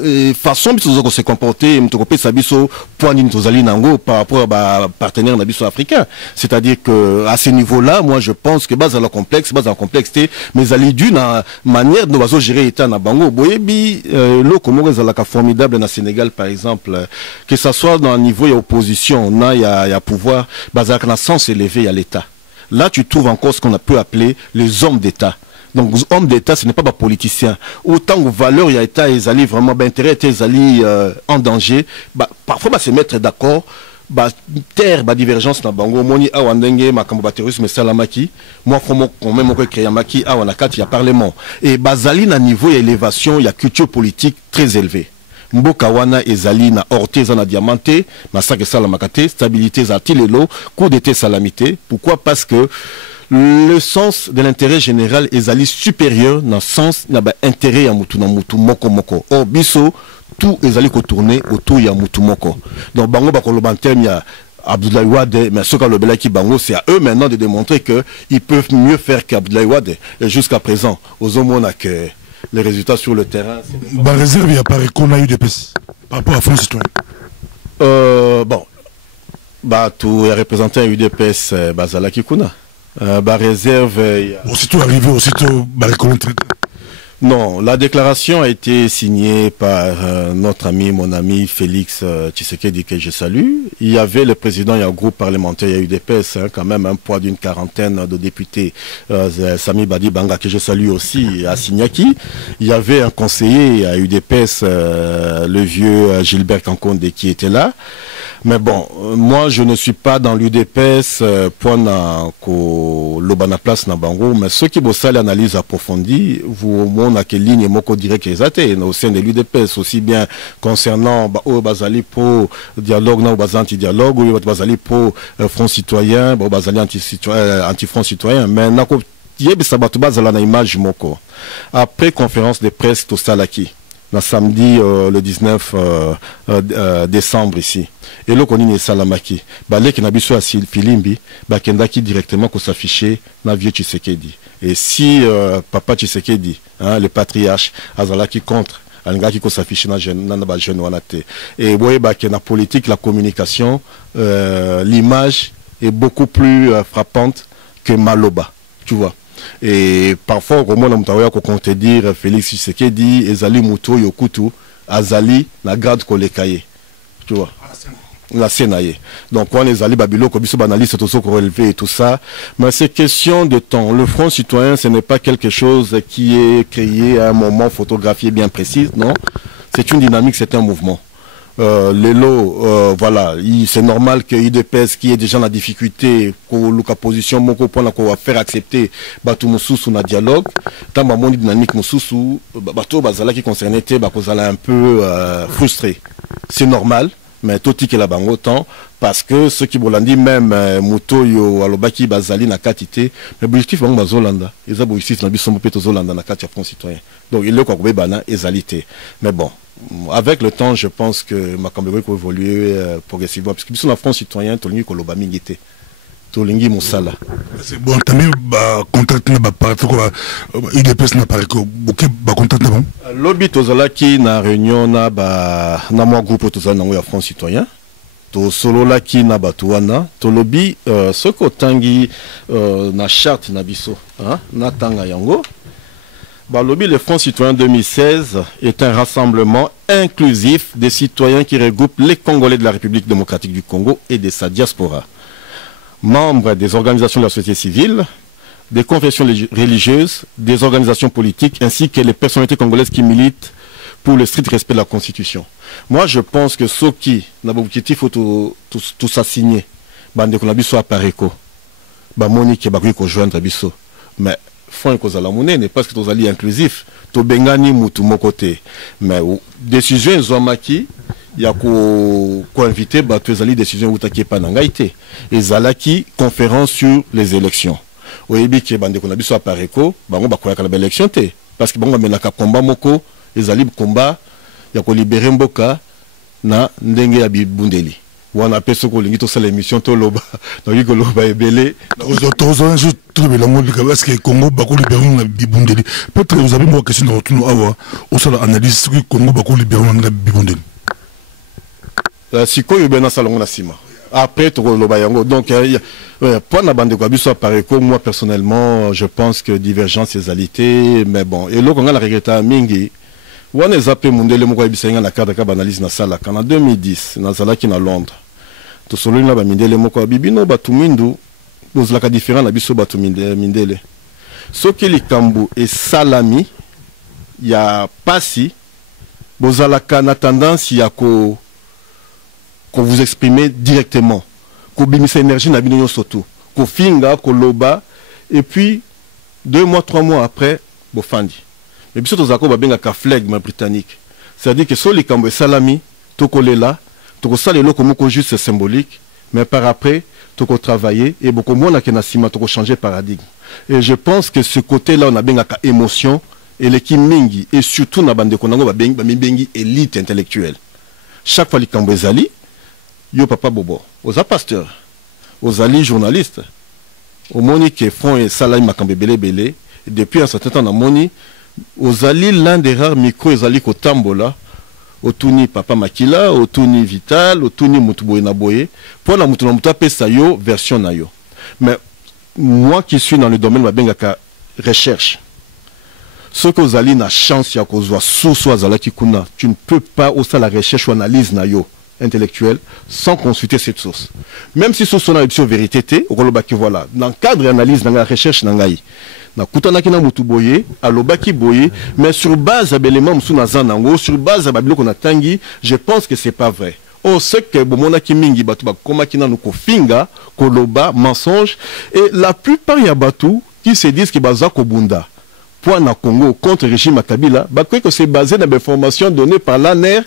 façon, biso se comporter, m'tokopé sa biso, poignine tozali nango, par rapport à partenaire na biso africain. C'est-à-dire que, à ce niveau-là, moi, je pense que base à la complexité, mais ils allaient d'une manière de baso gérer état na bango. Boyebi, l'eau, comment ils allaient formidable na Sénégal, par exemple, que ça soit dans un niveau il y a opposition, il y a pouvoir, bazar na sens élevé, il y a l'État. Là, tu trouves encore ce qu'on a pu appeler les hommes d'État. Donc, les hommes d'État, ce n'est pas des politiciens. Autant que valeur, il y a État, ils allaient vraiment, intérêt, ils allaient en danger. Parfois, se mettre d'accord, terre, divergence, na bango, moni, awandenge, makambo, terrorisme, salamaki. Moi, quand même, on créer maki, awanakati, il y a parlement. Et bazali, na niveau, il y a élévation, il y a culture politique très élevée. mboka wana ezali na orte eza na diamanté massacre salamaka te stabilité za tilelo coup d'état salamité. Pourquoi? Parce que le sens de l'intérêt général ezali supérieur dans le sens na ba intérêt ya mutu na mutu moko moko. Or biso tout ezali ko tourner autour ya mutu moko. Donc bango ba koloba en terme ya Abdoulaye Wade, mais ce qu'a le Belaki Bango, c'est à eux maintenant de démontrer qu'ils peuvent mieux faire qu'Abdoulaye Wade. Et jusqu'à présent, aux hommes, on a que les résultats sur le terrain. Bah, réserve, il y a pas qu'on a eu des pistes par rapport à France Citoyen. Bon, bah, tout est représenté à UDPS, Bazalaki Kuna. Bah, réserve. Aussitôt arrivé, aussitôt, bah, reconnaître. Non, la déclaration a été signée par notre ami, mon ami Félix Tshisekedi, que je salue. Il y avait le président, il y a un groupe parlementaire, il y a UDPS, quand même un poids d'une quarantaine de députés, Sami Badi Banga, que je salue aussi, à Signaki. Il y avait un conseiller à UDPS, le vieux Gilbert Kankonde, qui était là. Mais bon, moi je ne suis pas dans l'UDPS pour l'Obana place na bango, mais ceux qui bossent l'analyse approfondie, vous montrez quelle ligne moko direct qu'ils au sein de l'UDPS, aussi bien concernant Bazali pour dialogue, non anti-dialogue, ou Bazali pour Front Citoyen, Bazali anti-Front Citoyen, mais nako yebisabatu bazala na image moko. Après conférence de presse tout salaki. Le samedi le 19 décembre ici. Et là, on est Salamaki. Balé qui n'a pas à Filimbi, Bakendaki directement qu'on s'affichait dans vieux Tshisekedi. Et si papa Tshisekedi, le patriarche, Azalaki contre, Alingaki qu'on s'affichait dans la jeune Wanate. Et vous voyez, la politique, la communication, l'image est beaucoup plus frappante que Maloba. Tu vois. Et parfois, comme on a compté dire Félix Tshisekedi, Ezali Mouto Yokutu, Azali, la garde kolekaye. Tu vois. La Sénaye. Donc, on les alliés Babylone, comme ils analyse tout ça, relevé et tout ça. Mais c'est question de temps. Le Front Citoyen, ce n'est pas quelque chose qui est créé à un moment photographié bien précis, non. C'est une dynamique, c'est un mouvement. Les lots, voilà, c'est normal que l'IDPS qui est déjà dans la difficulté, que position, qu'on va faire accepter, batou moussou na dialogue, tant que mon dynamique moussou, batou bazala qui concernait, bazala un peu frustré. C'est normal. Mais tout qui est là-bas autant parce que ceux qui m'ont dit même Mouto yo alobaki bazali na katité mais objectif bango bazolanda ils ont objectif na biso mpeto zolanda na kati ya Front Citoyen donc il est quoi ko bana ezalité mais bon avec le temps je pense que makambo ko évoluer progressivement parce que biso na Front Citoyen tolingi ko loba mingité tolingi musala c'est bon tamé ba contrat na ba parti ko IDPS na pariko boké ba contrat na bon lobby tozala ki na réunion na ba na mo groupe tozala nango ya Front Citoyen to solo la ki na batuana to lobby ce ko tangi na charte na biso na tanga yango ba lobby le Front Citoyen 2016 est un rassemblement inclusif des citoyens qui regroupe les Congolais de la République démocratique du Congo et de sa diaspora, membres des organisations de la société civile, des confessions religieuses, des organisations politiques, ainsi que les personnalités congolaises qui militent pour le strict respect de la Constitution. Moi, je pense que ceux qui n'ont pas objectif, tout ça signé, bande qu'on a biso à Pareco, Monique et ko joindre biso, mais font que ça la monnaie n'est pas que tous alliés inclusifs, to bengani mutu mon côté, mais décision ils ont maki. Il y a quoi inviter tous les décisions où t'as pas n'engaité et zalaki conférence sur les élections au ébi qui bande qu'on a biso à Pareco bango ba koya la élection té parce que bango menaka combat moko les alib combat ya ko libérer mboka na ndenge ya bibundeli wana peso ko lingi to sala émission to loba donc il ko loba ebele aux autres je trouve la mode parce que Congo ba ko libérer na bibundeli peut-être vous avez une question de retour awa au seul analyse que Congo ba ko libérer na bibundeli. Si quoi bien salon na sima après to loba yango donc pour na bande ko biso Pareco moi personnellement je pense que divergence et égalité mais bon et là on a la regretta mingi wana zape mundele moko bisenga na cadre ka analyse na sala en 2010 na sala ki na Londres to solo na ba mindele moko bibino batumindu bozala ka différent na biso mindele soki likambu et salami ya pasi bozala ka na tendance ya ko qu'on vous exprimez directement, qu'on bimisse énergie na bino surtout, qu'on finga, qu'on loba, et puis 2 mois, 3 mois après, bofandi. Mais puis surtout zako ba benga ka flegme britannique. C'est-à-dire que sur les cambouis salami, tokolela, toko salelo comme juste symbolique, mais par après, toko travailler et beaucoup moins na kenasima toko changer paradigme. Et je pense que ce côté-là, on a bien une émotion et l'équipe mingi et surtout na bande konango ba bengi élite intellectuelle. Chaque fois les cambouis zali, yo papa bobo, aux pasteur, aux ali journalistes, au moni qui font et salami makambe belé. Depuis un certain temps, on a moni, aux ali l'un des rares micros, aux ali kotambola. Otuni papa makila, otuni vital, otuni mutuboye naboye, pour la mutu na mutu apesa yo version na yo. Mais moi qui suis dans le domaine de la recherche, ce que vous allez na chance ya kozwa sous azalaki kuna, tu ne peux pas aussi la recherche ou analyse na yo intellectuelle sans consulter cette source. Même si source na option vérité au kolobaki voilà, dans le cadre d'analyse dans la recherche na ngai. Na kutanaki na mutu boye alobaki boye mais sur base à l'élément msu na zanango sur base à babilo qu'on tangi, je pense que c'est pas vrai. Oh ce que bomona ki mingi batu ba koma kina no ko finga koloba mensonge et la plupart ya batu qui se disent que baza ko bunda point na Congo contre le régime Kabila ba que c'est basé dans des informations données par l'ANER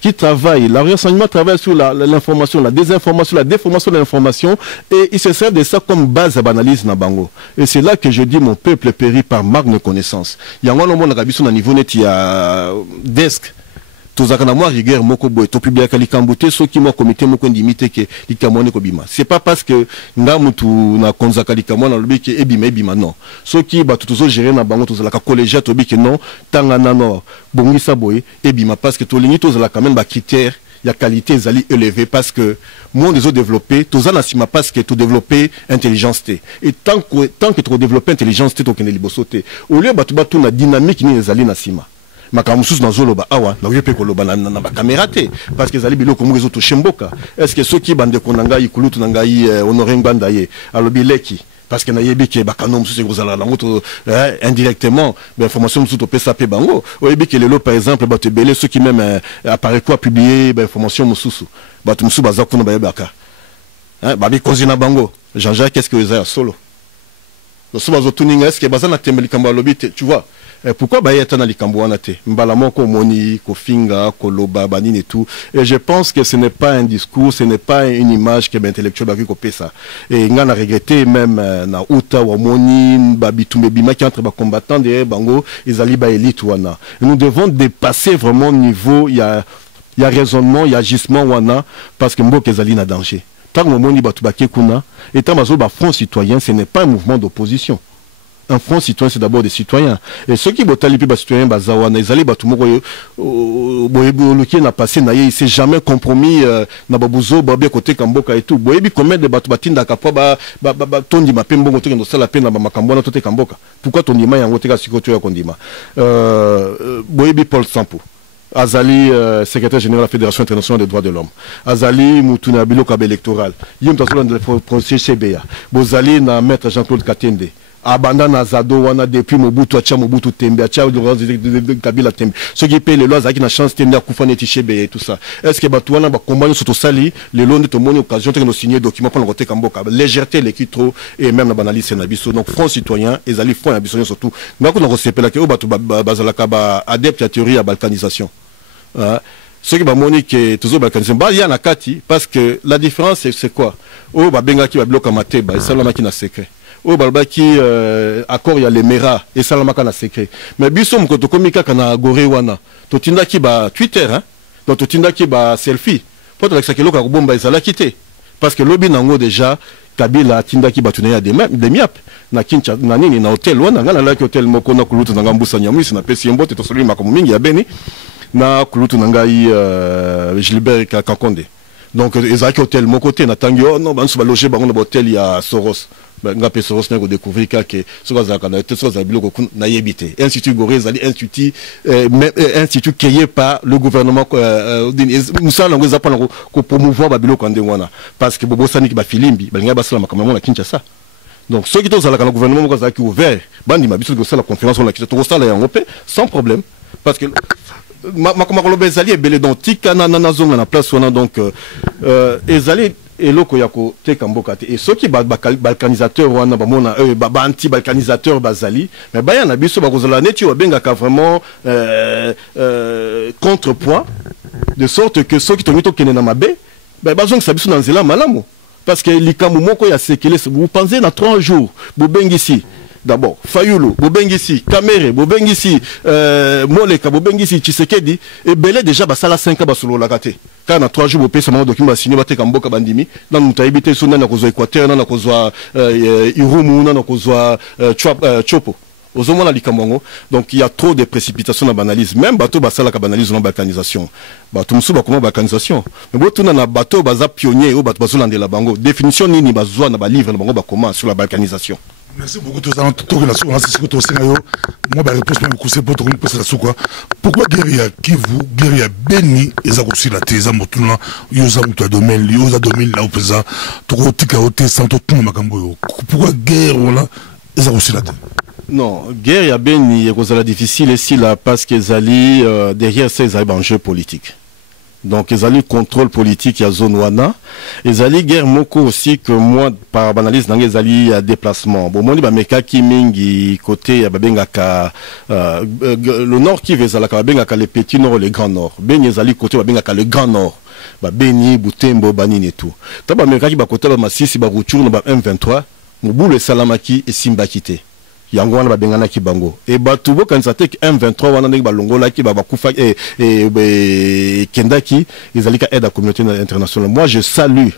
qui travaille, le renseignement travaille sur l'information, la désinformation, la déformation de l'information, et il se sert de ça comme base à l'analyse na bango. Et c'est là que je dis mon peuple périt par manque de connaissance. Il y a un moment où niveau net, il y a desk. Tous les gens rigueur moko boy to publier kalikambuté ceux qui m'ont comité moko ndimité que likamone ko bima. C'est pas parce que ngamutu na konza kalikamona lobi que ebima non. Ceux qui ba tuzo gérer na bango to la collégia to bi que non tanga nano bongisa boy ebima parce que to lingi to la quand même ba critères il y a qualité zali élevé parce que monde des autres développé to zana sima parce que to développer intelligence t et tant que to développer intelligence t to kene libosoté au lieu batu na dynamique ni zali na sima makamusus na zoloba awa na yepe koloba na ba caméra te parce que zali biloko mu rezoto shemboka est-ce que ceux qui bande konanga ikulutu nangai honoré nganda ye alobi leki parce que na yebi ke bakano musus kozala na moto indirectement ben information musus to pesa pe bango o yebi ke lelo par exemple ba te belé ceux qui même apparaît quoi publier ben information mususu ba tu musu bazaku na ba yebaka ba bi kozina bango Jean-Jacques qu'est-ce que vous solo le sobazo tuninga est-ce que bazana tembeli kamba lobi tu vois. Pourquoi Bayeta na likambo wana te mbalamo ko moni ko finga ko loba banine et tout et je pense que ce n'est pas un discours, ce n'est pas une image que l'intellectuel ba ko pesa et ngana regretter même na uta wa moni babitumbe bima qui entre ba combattants derrière bango ezali ba élite wana. Nous devons dépasser vraiment le niveau il y a raisonnement, il y a agissement wana parce que mboka ezali na danger. Tant que moni batu baké kuna et tant bazo ba front citoyen, ce n'est pas un mouvement d'opposition. Un front citoyen, c'est d'abord des citoyens. Et ceux qui botali plus citoyens, bazawana, ils allaient batumoko, boyebi n'a passé naïe, il s'est jamais compromis na babuzo, babia côté kamboka et tout. Boyebi combien de batubatinda kapwa tondi mapembo ngote ndo sala pena ba makambo na tote kamboka. Pourquoi tondi ma yango teka sikoto ya kondima. Boyebi Paul Sampo. Azali, secrétaire général de la Fédération internationale des droits de l'homme. Azali, Moutouna Biloko électoral. Yom Tassoula de la procès CBA. Bozali na maître Jean-Claude Katende. Abandana Zado wana depuis Mobutu acha Mobutu tembe acha de Kabila tembe ceux qui paient les lois qui na chance tembe akufa neti chebe et tout ça est-ce que batu wana ba combat sur to sali les lois de to moni occasion de signer document pour le côté kamboka légèreté l'équipe trop et même la banalité na biso donc front citoyen et ali front ambition surtout ngako na resepela ke batu bazalaka ba adepte à théorie à balkanisation ceux qui ba moni que toujours balkanisation ba ya na kati parce que la différence c'est quoi oh ba benga ki ba bloka mateba salama ki na secret au balbaki accord ya lemera et salamaka na secret mais biso mkoto komika kana gore wana to tindaki ba Twitter hein donc to tindaki ba selfie pour te lakisa keloka kubomba ezala kité parce que lobi nango déjà Kabila tindaki batuneya de miap na kincha na nini na hotel wana ngana la hotel moko na kulutu na ngambusa nyamwisi na pesi mbote to solima makomo mingi ya beni na kulutu na ngai Gilbert Kakonde donc ezaki hotel mon côté na tangi oh non banso ba loger bango na hotel ya Soros ngape Soros na ko découvrir que Soros za kana te Soros za biloko na yebité institut Gorez ali institut créé par le gouvernement musala ngo za pa ko promouvoir ba biloko ndengwana parce que bobo sani ki ba filimbi ba ngaba sala makamamo na Kinshasa donc ceux qui sont dans le gouvernement ko za ki ouvert bandi mabiso ko sala conférence on la ki to sala ya ngopé sans problème parce que ma ezali ebele donc tika na zonga na place wana donc ezali et loko yako te kamboka te et ceux qui balkanisateur wana ba mona anti balkanisateur bazali mais ba yana biso ba kozala neti wa benga ka vraiment contrepoint de sorte que ceux qui tomito kene na mabe ba bazong sabiso na nzela malamu parce que likamu moko ya sekele vous pensez na 3 jours bo bengisi d'abord Fayulu bobengisi Kamere bobengisi Moleka bobengisi Tshisekedi et belé déjà basala 5 ans basolo la kate quand na 3 jours bo pesa ma document signé ba te kamboka bandimi na mutaibite sona na kozwa Équateur na kozwa Irumu na kozwa Chopo ozomona likamongo donc il y a trop de précipitations dans l'analyse même bateau basala ka analyse na balkanisation bateau musu ba comment balkanisation mais bo tuna na bateau baza pionnier ou bateau bazola ndela bango définition nini bazwa na ba livre na bango ba comment sur la balkanisation. Merci beaucoup. Tout ça, tout la soupe, c'est tout ça. Moi, bah réponse même coup c'est pas trop passer la soupe quoi. Pourquoi guerrier qui vous guerrier béni et ça aussi la thèse motuna yoza mutu domaine yoza domaine là au présent tout tika hote sans tout makambo. Pourquoi guerre voilà et ça aussi la thèse. Non, guerre ya béni et cause la difficile ici là parce que zali derrière ça ils ont un jeu politique. Donc ils allaient contrôle politique à zone wana ils allaient guerre moko aussi que moi par analyse dans les alliés à déplacement bon moi li ba meka ki mingi côté ya babenga ka le nord qui veut la ka babenga ka le petit nord le grand nord ben ils allaient côté babenga ka le grand nord ba Beni Butembo Banini et tout ta ba meka ki ba côté ba Masisi ba Rutshuru ba M23 Mobulu Salamaki et Simbakite yango wana babengana ki bango et batubo kanisa te M23 wana ndenge balongola ki bakufa et kendaki ils allaient aide à la communauté internationale. Moi je salue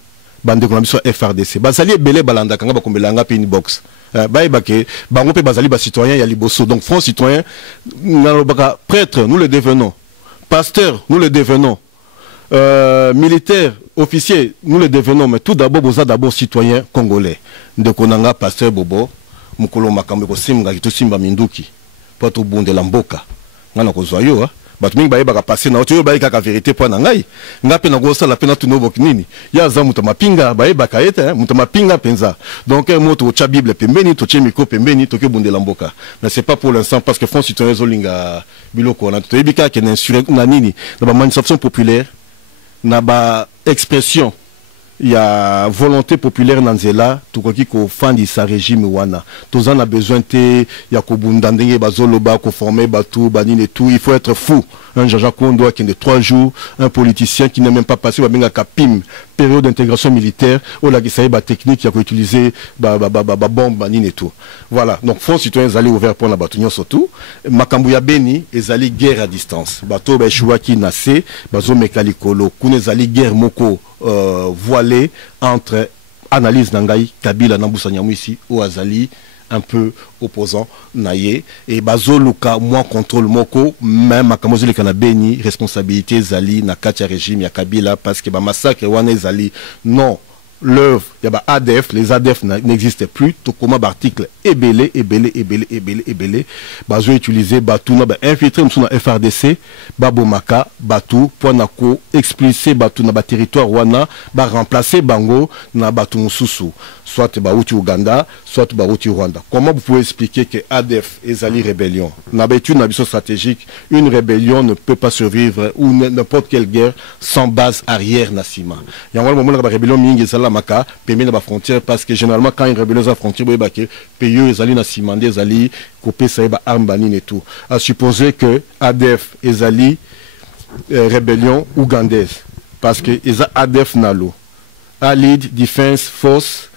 bande ko biso FRDC bazali belé balanda kanga bakombelanga pe box baibake bango pe bazali ba citoyen ya liboso donc front citoyen nalobaka prêtre nous le devenons pasteur nous le devenons militaire officier nous le devenons mais tout d'abord boza d'abord citoyen congolais ndeko nanga pasteur Bobo mukolo makambe ko simga ki to simba minduki po to bundela mboka ngana ko zwa yo batu mingi bayeba ka passer na oto bayika ka vérité po na ngai ngape na gosa la pena tu novo kinini ya za muta mapinga bayeba ka ete muta mapinga penza donc moto cha bible pembeni to che miko pembeni to ke bundela mboka mais c'est pas pour l'instant parce que front citoyen zolinga biloko na to ebika ke na insurrection na nini na ba manifestation populaire na ba expression il y a volonté populaire nanzela tout quoi qui ko fandi sa régime wana tous en a besoin te ya ko bundandenge bazoloba ko former batu banine et tout il faut être fou un Jean-Jacques Kondo qui est de 3 jours un politicien qui n'a même pas passé ba kapim période d'intégration militaire ou la qui savait ba technique qui a utilisé ba bombe banine et tout voilà donc front citoyen allés ouvert pour la batuño surtout makambu ya beni ezali guerre à distance bato ba choua qui nassé bazo mekalikolo kunezali guerre moko voilé entre analyse nangai Kabila Nambusa Nyamwisi ou Azali un peu opposant naye et bazoluka moi contrôle moko même makamozili kana beni responsabilité zali na katia régime ya Kabila parce que ba massacre wana zali non l'œuvre il y a ADF les ADF n'existent plus tout comme article ebelé bazo utiliser batuna ba infiltrer msuna FRDC babomaka batu pona ko expulser batu na ba territoire wana ba remplacer bango na batu mususu soit ba uti Uganda soit ba uti Rwanda. Comment vous pouvez expliquer que ADF ezali rébellion na ba étude na biso stratégique une rébellion ne peut pas survivre ou n'importe quelle guerre sans base arrière na sima yango moment la rébellion mingi zala maka pembe na ba frontière parce que généralement quand une rébellion à frontière boye baké pays ezali na sima ndé ezali couper ça ba arme banine et tout à supposer que ADF ezali rébellion ougandaise parce que eza ADF nalo Allied Defense Force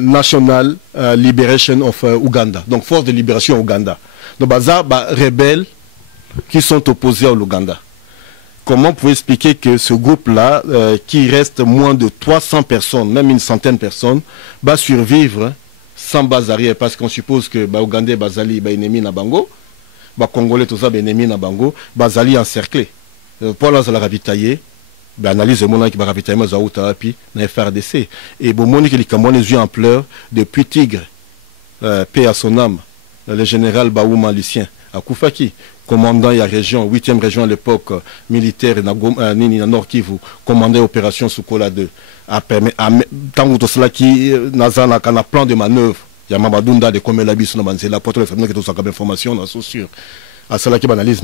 National Liberation of Uganda donc force de libération Ouganda donc baza ba rebelles qui sont opposés au Ouganda. Comment vous pouvez expliquer que ce groupe-là, qui reste moins de 300 personnes, même une centaine de personnes, va survivre sans base arrière parce qu'on suppose que Ougandais, Bazali, ennemi na Bango, Congolais, tout ça, ennemi na Bango, Bazali encerclé. Pour là, ça l'a ravitaillé. Analyse le monde qui va ravitailler ma zaouta puis na FRDC. Et bon, mon que les Camerounais les yeux en pleurs depuis Tigre, paix à son âme, le général Baouma Lucien, à Koufaki. Commandant la région, 8e région à l'époque militaire Nini na Nord Kivu, commandant opération Soukola 2. Tant que tout cela qui n'a qu'un plan de manœuvre, il y a Mamadunda de Komelabi sur la porte de famille qui est tout information, on sûr. À cela qui analyse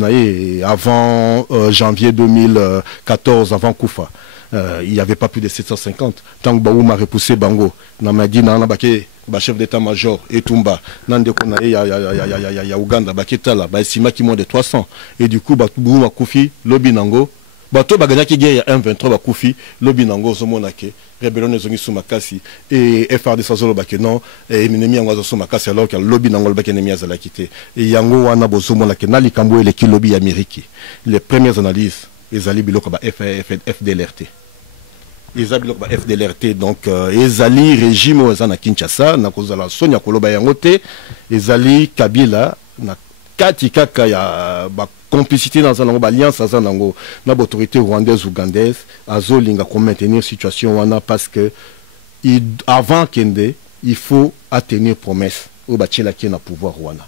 avant janvier 2014, avant Koufa. il n'y avait pas plus de 750. Tant que Baouma a repoussé Bango, Namadi, Nanabake, chef d'état-major, Etumba, Nandekona, il y a Ouganda, Baketala, Baïsima qui moins de 300. Et du coup, Baouma Koufi, Lobinango, Bato Baganyaki Gueye, 1-23, Bakoufi, Lobinango, Zomonake, Rebellion Zongi Soumakasi, et FRD Sazolo Bakeno, et Minemi Angozo Soumakasi, alors que Lobinango le Bakenemi Azala quitté. Et Yango Wana Bozomonake, Nali Kambo et l'équipe Lobby Amérique. Les premières analyses, les Ali Biloka FDLRT. Les Ali Biloka FDLRT, donc, les Ali régime Ozana Kinshasa, Nakozala Sonia Koloba Yangote, les Ali Kabila, na Kati Kaka ya complicité dans une alliance dans une autorité rwandaise ougandaise à Zolinga pour maintenir situation wana parce que avant Kende il faut atteindre promesse au bachela qui est na pouvoir wana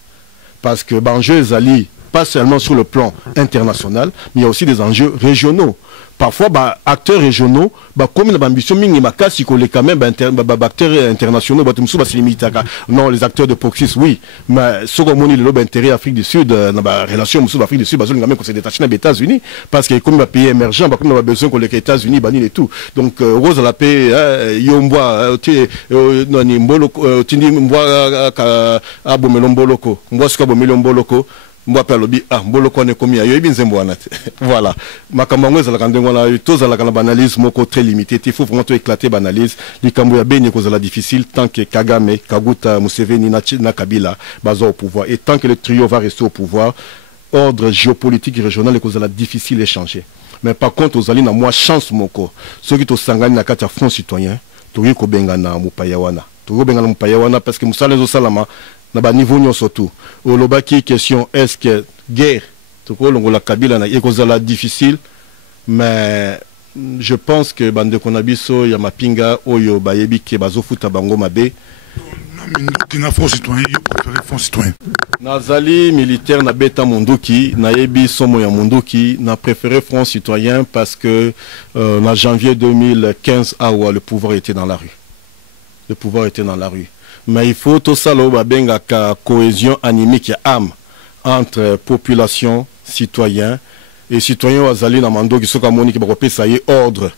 parce que l'enjeu est pas seulement sur le plan international mais il y a aussi des enjeux régionaux. Parfois, acteurs régionaux, comme la ambition, acteurs internationaux, non, les acteurs de Proxys, oui, mais ce qu'on a l'intérêt Afrique du Sud, la relation Afrique du Sud, ils ont s'est détaché des États-Unis, parce que comme un pays émergent, comme on a besoin que les États-Unis banissent et tout. Donc, Rose la paix, Yomboa, Tindi-Mboa, Abomelomboloko, Mboa Mwapé lobi mboloko ne komi ayo ebinzembo anate voilà makambo ngweza la kandengo na toza la kana analyse moko très limité il faut vraiment éclater banalise likambo ya benye kozala difficile tant que Kagame Kaguta Museveni na Kabila bazo au pouvoir et tant que le trio va rester au pouvoir ordre géopolitique régional kozala difficile à changer mais par contre aux alliés na moi chance moko ceux qui to sangani na kati ya front citoyen to yiko bengana mupayawana to bengana mupayawana parce que musale zo salama na niveau nyo surtout au lobaki question est-ce que guerre tout ko la Kabila na ekozala difficile mais je pense que bande konabiso ya mapinga oyo bayebi ke bazofuta bango mabe na front citoyen front citoyen nazali militaire na beta munduki na yebi somo ya munduki na préféré front citoyen parce que en janvier 2015 le pouvoir était dans la rue. Mais il faut tout ça benga ka cohésion animique et âme entre population, citoyens et citoyens wazali na mando qui soka moni ki bakopé ça y ordre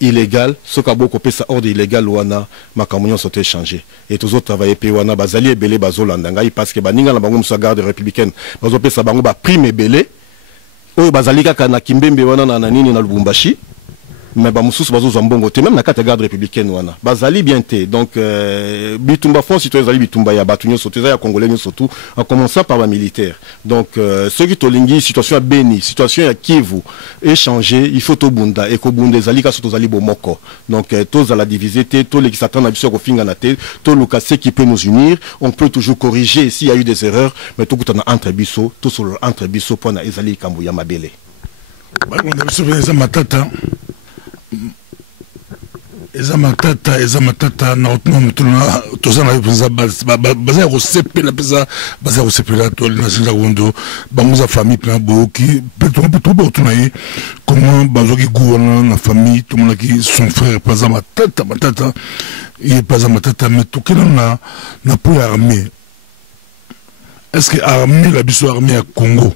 illégal soka bakopé ça ordre illégal wana makamunyo sote changer et tous autres travailler pe wana bazali ebele bazolanda ngai parce que baninga na bango musa garde républicaine bazopé ça bango ba prime ebele oyo bazali kaka na kimbembe wana na nini na Lubumbashi mais bamususu bazo zambongo te même na carte garde républicaine wana bazali bien te donc bitumba fond citoyen zali bitumba ya batunyo soto ya congolais surtout en commençant par les militaires donc ceux qui tolingi situation à Beni situation à Kivu échanger il faut to bunda et ko bunda zali ka soto zali bomoko donc tous à la diviser te to les qui s'attendent à biso ko finga na te to lokase qui peut nous unir on peut toujours corriger s'il y a eu des erreurs mais tout kutana entre biso tout sur entre biso pona ezali kambu ya mabele on a biso za matata eza matata na autonomie tozana baza kosepela pesa baza kosepela to na zinza kondo banguza famille plein boki peut-être otuna ye comment bazoki gouverneur na famille tout monde qui son frère pas matata il pas matata mais tout que na pour l'armée est-ce que armée la biso armée à Congo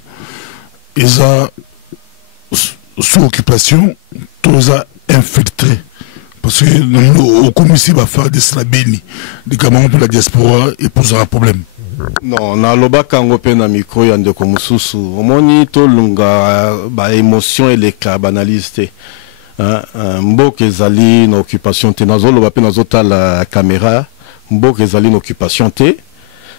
eza sous occupation toza infiltré parce que au commissaire va faire des slabéni des camarades pour la diaspora et posera un problème. Non, na loba kango pe na micro ya ndeko mususu omoni to lunga ba émotion et les cas banalistes mboke ezali na occupation te nazo loba pe nazota la caméra mboke ezali na occupation te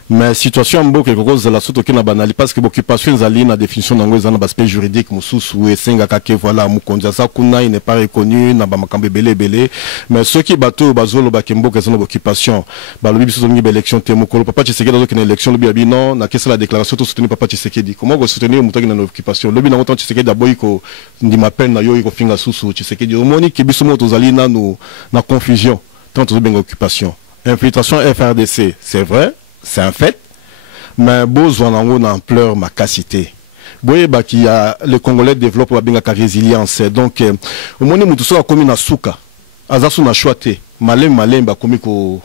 mais situation mboke kokoza la soto ke na banali parce que occupation ezali na définition nango ezana aspect juridique mususu esenga kake voilà mukonza sa kuna il n'est pas reconnu na ba makambe belé mais ceux qui bateau bazolo ba mboke ezana occupation ba lobi biso zongi ba élection te mukolo papa Tshisekedi zo ke na élection lobi abi non na kesa la déclaration to soutenir papa Tshisekedi comment go soutenir mutoki na occupation lobi na autant Tshisekedi aboyi ko ndi m'appelle na yo ko finga susu Tshisekedi omoni ke biso moto zali na confusion tant to benga occupation infiltration FRDC c'est vrai. C'est un fait, mais besoin en ampleur ma capacité. Boye ba qui a le Congolais développe la benga résilience. Donc au moment où tout ça comme na souka, azasu na choité, malem ba komi ko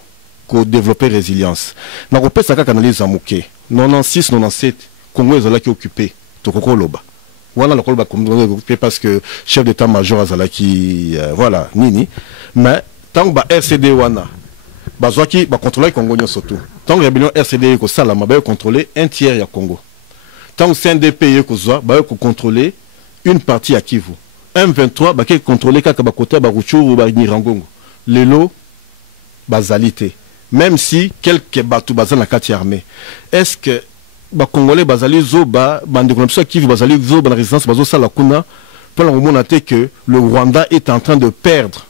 développer résilience. Na kopesa ka canaliser amuke. 96 97 Congo ezala ki occupé to kokoloba. Voilà le col parce que chef d'état-major azalaki voilà nini mais tant que RCD wana bazwaki ba contrôler Congo surtout tant que rébellion RCD ko sala ba contrôler un tiers ya Congo tant que CNDP ko zwa ba ko contrôler une partie à Kivu M23 ba contrôler kaka ba kota ba Ruchuru ba Nirangongo lelo bazalité même si quelques bateaux bazan la carte armée est-ce que ba congolais bazali zoba bande konopso Kivu bazali zoba la résistance bazo sala kuna pour le moment que le Rwanda est en train de perdre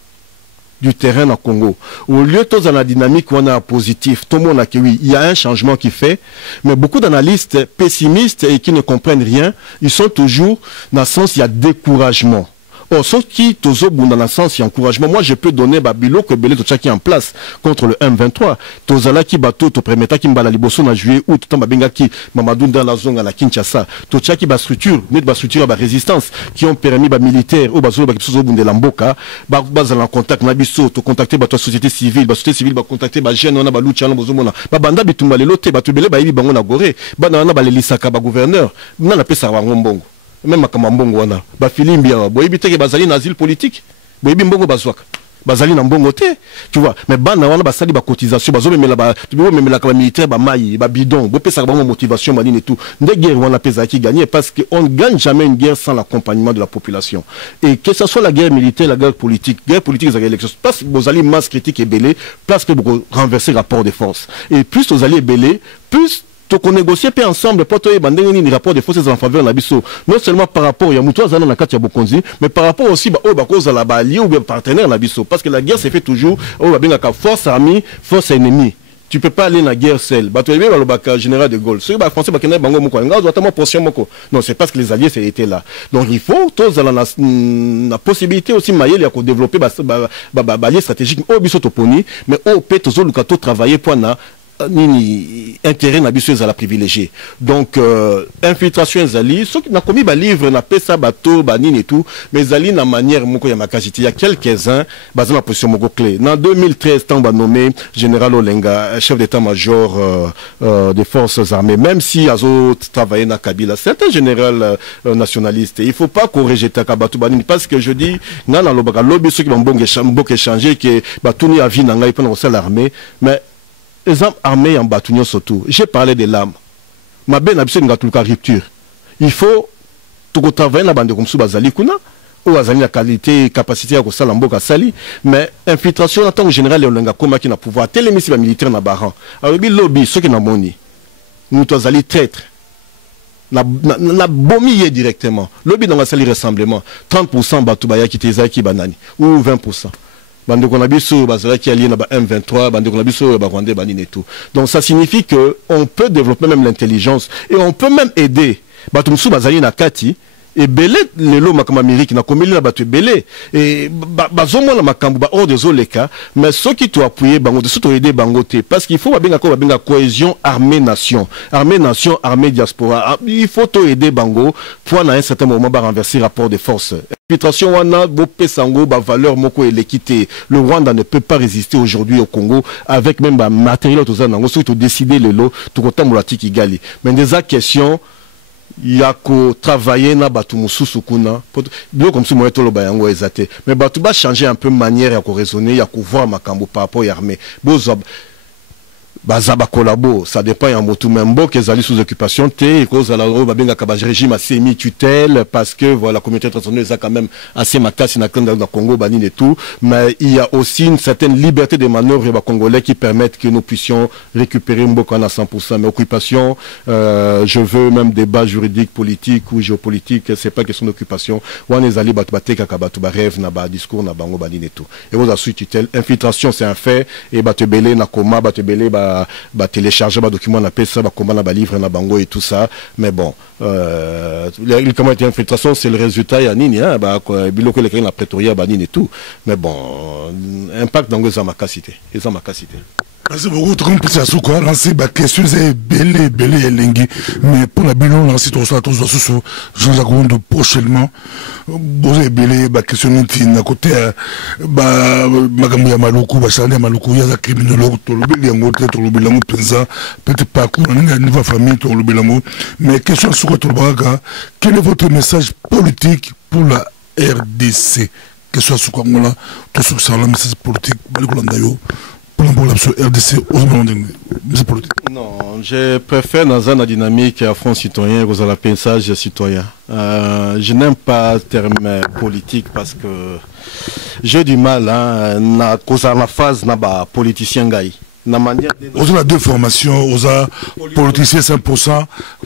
du terrain au Congo. Au lieu de la dynamique où on a positif, tout le monde a que oui, il y a un changement qui fait, mais beaucoup d'analystes pessimistes et qui ne comprennent rien, ils sont toujours dans le sens il y a découragement. Or, ceux qui sont dans le sens il y a encouragement, moi je peux donner Babilo que Belé qui est en place contre le M23. Tozala qui bateau, to permettra qui mbala liboso na juillet août, tamba benga qui Mamadou dans la zone à la Kinshasa. Tocha qui ba structure, net ba structure ba résistance qui ont permis ba militaire ou ba zolo ba kisozo bunde lamboka, ba en contact na biso, to contacter ba société civile, ba contacter ba jeune na ba lucha na bozomona. Ba banda bitumba lelote ba tubele ba yibi bango na gore, ba na ba lelisaka ba gouverneur, na la pesa ba ngombongo. Même à Mbongo wana ba Filimbia boyebi teke bazali na asile politique boyebi mbongo bazwaka bazali na mbongo te tu vois mais bana wana basali ba cotisation bazo memela ba tu veux memela ka militaire ba mayi ba bidon bo pesa ba motivation maline et tout de guerre wana pesa qui gagner parce que on ne gagne jamais une guerre sans l'accompagnement de la population et que ce soit la guerre militaire la guerre politique les élections parce que vous allez masse critique et belé place que vous renverser rapport de force et plus vous allez belé plus qu'on négocie ensemble pour toi et rapport de forces en faveur de l'Abisso. Non seulement par rapport à Yamoutou Azana na Katia Bokonzi, mais par rapport aussi à cause de la Bali ou bien partenaire l'Abisso. Parce que la guerre s'est fait toujours au force amie, force ennemie. Tu ne peux pas aller dans la guerre seule. Tu es général de Gaulle. Ceux qui sont français, non, c'est parce que les alliés étaient là. Donc il faut tous la possibilité aussi de développer des stratégiques au Bissotoponi, mais au Pétozo Lukato travailler pour nini intérêt na biso za la privilégié donc infiltration zali ceux qui n'a commis ba livre na pesa bateau ba nini et tout mais zali na manière moko ya makajiti il y a quelques-uns basé na position moko clé en 2013 tant ba nommé général Olenga chef d'état-major des forces armées même si azo travaillé na Kabila c'est un général nationaliste il faut pas qu'on rejette kabatu ba nini parce que je dis na lobaka lobby ceux qui vont mbongo échanger que batuni avi na ngai pendant l'armée mais les armes armées en bâtonnier surtout. J'ai parlé des lames. Ma belle n'a pas de rupture. Il faut tout travailler dans la bande comme ça, bazali kuna ou azali la qualité, capacité à ça l'amboka sali, mais infiltration en tant que général Olenga Koma qui n'a pouvoir tel missions militaire na baran. Alors bi lobby ceux qui n'a moni. Nous azali traître. Na bomier directement. Lobby dans la sali rassemblement. 30% batubaya qui teza qui banani ou 20%. Bande Konabiso, Bazala qui allie M23, Bande Konabiso, Rwandais, Banine et tout. Donc ça signifie qu'on peut développer même l'intelligence et on peut même aider. Batumsu Bazali Nakati et belé les lots makama Amérique na komeli na batu belé et bazomo na makambu ba hors des oleka mais ceux qui t'ont appuyé bango de ceux qui aider bangoté parce qu'il faut bien cohésion armée nation armée diaspora il faut to aider bango pour à un certain moment ba renverser rapport de force infiltration wana bo pesango ba valeur moko et l'équité le Rwanda ne peut pas résister aujourd'hui au Congo avec même ba matériel tout ça nango ceux qui ont décidé le lot tout autant molati kigali mais des questions il y a qu'à travailler na batu mususu kuna bien comme si moi tout le bayango ezate mais batu ba changer un peu manière à raisonner il y a qu'à voir makambo par rapport à l'armée bozo bazaba collabo ça dépend ya motu membo que zali sous occupation té cause la babenga ka régime semi tutelle parce que voilà la communauté internationale est quand même assez makasi na Congo banine et tout mais il y a aussi une certaine liberté de manœuvre ba congolais qui permettent que nous puissions récupérer Mboko à 100% mais occupation je veux même débat juridique politique ou géopolitique c'est pas question d'occupation on est allé battre ka batu ba rêve na ba discours na bango banine et tout et vous assuit tutelle infiltration c'est un fait et batebele na koma batebele télécharger document na pesa comment na livre na bango et tout ça mais bon il comment était infiltration c'est le résultat ya nini hein biloko les na pretoria banine et tout mais bon impact dans les amakacité Merci beaucoup. Tout le monde peut se souquer. Lancer ma question, c'est belé, belé, elengi. Mais pour la bilan, lancer tout ça, tout ça, sous Jean-Jacques Ondo prochainement. Vous avez belé, ma question n'est à côté, Magamouya Maloukou, Bachane Maloukou, il y a des criminologues, tout le bilango, tout le bilango, peut-être parcours, on a une nouvelle famille, tout le bilango. Mais question sur tout le baga, quel est votre message politique pour la RDC? Que ce soit sur quoi on a, tout ce que c'est un message politique, Balikolandayo. RDC, non, je préfère dans une dynamique à front citoyen que la pensage citoyen. Je n'aime pas le terme politique parce que j'ai du mal à la phase na politicien gaï. On a deux formations, on a politicien 100%,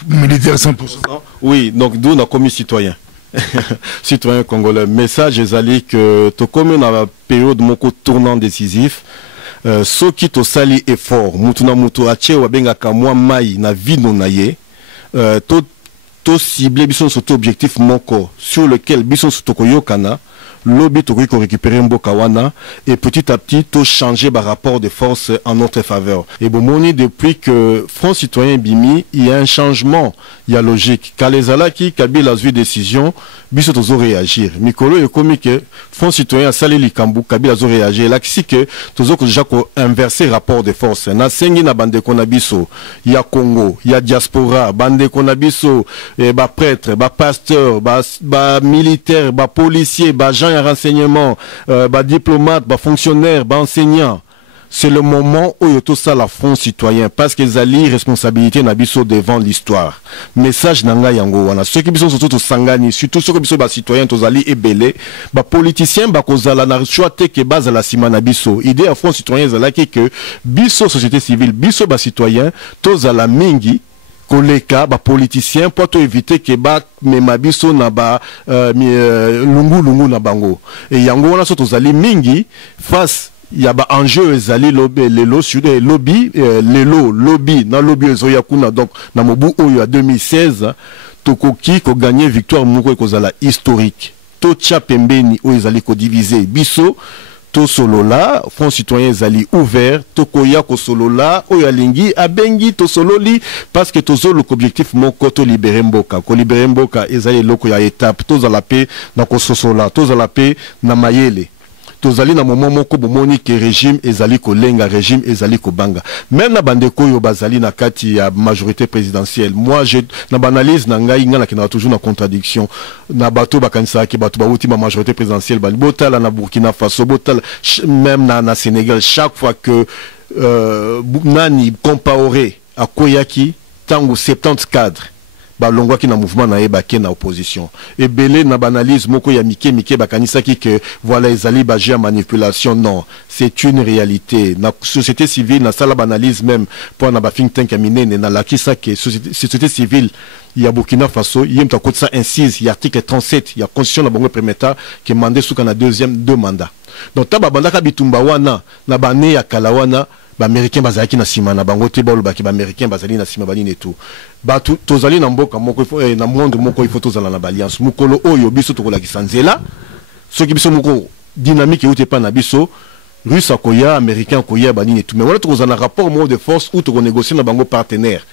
militaire 100%. Oui, donc d'où on a commis citoyen. Citoyen congolais. Message est que tout comme on a une période de tournant décisif. Soki to sali effort mutu na mutu ache wabenga kamwa mai na vino na ye to ciblé bison sur objectif moko sur lequel bison sur koyokana lobby to ko récupérer mboka wana et petit à petit to changer par rapport de force en notre faveur. Et bon moni depuis que Front Citoyen Bimi, il y a un changement, il y a logique. Quand les alaki Kabila a vu décision, biso tozo réagir. Mikolo et comme que Front Citoyen a sali likambu Kabila a réagir. Là si que tozo ko déjà ko inverser rapport de force. Na sengi na bande konabiso, il y a Congo, il y a diaspora, bande konabiso, ba prêtre, ba pasteur, ba militaire, ba policier, ba gens renseignement, diplomate, fonctionnaire, enseignant. C'est le moment où il y a tout ça la Front Citoyen parce qu'ils ont responsabilité nabiso devant l'histoire. Message nanga yango wana. Ceux qui sont surtout sangani, surtout ceux qui sont citoyens, tous ali et belé, politiciens kozala na choite que base la sima nabiso. Idée à Front Citoyen zalaki que biso société civile, biso citoyen, tous ala mingi. Koleka politicien pour éviter que memabiso na lungu na bango et yango wana so tozali mingi face ya enjeu ezali lobby na lobby ezoya kuna donc na mobu oyo ya 2016 tokoki ko gagner victoire moko kozala historique to tcha pembeni oyo ezali ko diviser biso to solola Front Citoyen zali ouvert to koya ko solola oyo alingi abengi to sololi parce que tozo l'objectif moko to libérer mboka ko libérer mboka ezali loko ya étape to za la paix na ko sosola to za la paix na mayele tozali na moment moko bomoni que régime ezali ko lenga régime ezali ko banga même na bandeko yo bazali na kati ya majorité présidentielle. Moi je na banalise na ngai ngana ki na toujours na contradiction na bato bakanisa ki bato ba ultima majorité présidentielle bali botala na Burkina Faso botala même na Sénégal chaque fois que nani compaoré à Koyaki tango 70 cadres balongwa ki na mouvement na ebake na opposition et belé na banalise moko ya mike bakanisa ki que voilà ezali baje ya manipulation. Non, c'est une réalité na société civile na sala banalise même pour na ba think tank ya minene na lakisa que société civile ya Burkina Faso yem ta kotsa incise ya article 37 ya constitution na bango permettra que mandé souka na deux mandats. Donc ta banda ka bitumba wana na bane ya kalawana Américains bazaki na sima na bango te bolo baki Américains bazali na sima bali et tout batu tozali na mboka moko na monde moko il faut tozala na alliance mukolo oyo biso tokola kisanzela soki biso moko dynamique yote pa na biso russe akoya américain akoya bali et tout mais wala tozala na rapport mot de force ou to négocier na bango partenaire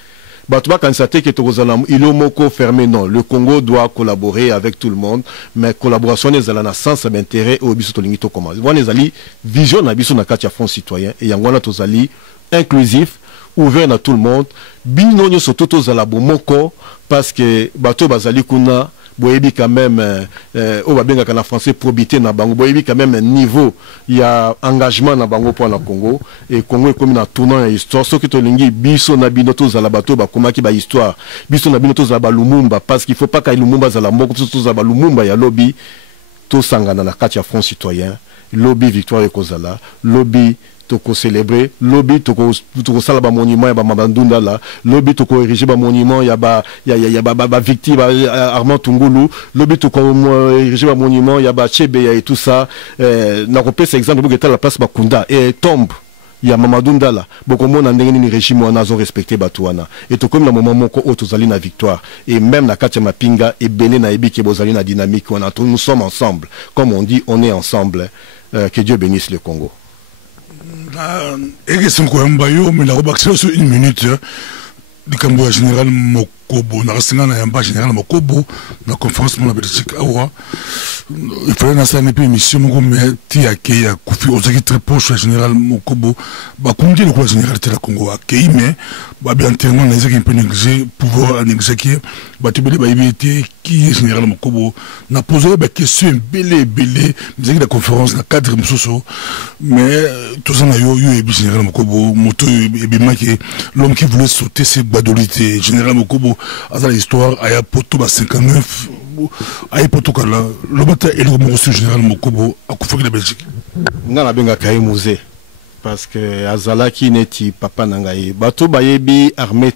Batouba Kansate qui est il est moko fermé. Non, le Congo doit collaborer avec tout le monde, mais collaboration n'est pas dans sens d'intérêt au biso tolingito comment. Voilà les alliés vision na biso na katia Front Citoyen et yangwana tozali inclusif, ouvert à tout le monde. Bino nyo surtout tozala bomoko parce que bato bazali kuna boyebi quand même au babenga kana français probité na bango boyebi quand même un niveau il y a engagement na bango pour na Congo et Congo est comme na tournant ya histoire ce que to lingi biso na bino to za la bato ba komaki ba histoire biso na bino to za ba Lumumba parce qu'il faut pas ka Lumumba za la moko to za ba Lumumba ya lobby to sangana na kati ya Front Citoyen lobby victoire ekozala lobby toko célébrer lobby toko sala ba monument ya ba mabandunda la lobby toko ériger ba monument ya ba victime Armand Tungulu lobby toko ériger ba monument ya ba Chebe et tout ça na kopé cet exemple pour que la place Bakunda et tombe ya Mamadou Ndala boko mona ndenge ni régime wana zo respecter batuana et to comme na moment moko otozali na victoire et même na kati ya mapinga et belé na ebi ke bozali na dynamique wana nous sommes ensemble comme on dit on est ensemble que Dieu bénisse le Congo. Et c'est quoi un baillot, mais la rebaction sur une minute. Le Camboya général Mokobo, na rasinga na yamba général Mokobo, la conférence mon la Belgique awa. Il fallait na ça une émission mon mais ti accueil à Koufi Ozaki très proche le général Mokobo. Ba kundi le quoi général de la Congo accueil mais ba bien tellement les équipes négligé pouvoir négligé ba tibeli ba ibité qui est général Mokobo na posé ba question belé mais la conférence na cadre musoso mais tout ça na yo et général Mokobo moto et bimaki l'homme qui voulait sauter ses badolité général Mokobo à l'histoire aya poto ba 59 aya poto kala le bata et le monsieur général Mokobo a Koufi la Belgique nga na benga kay musée parce que azalaki neti papa nangaye bato bayebi armée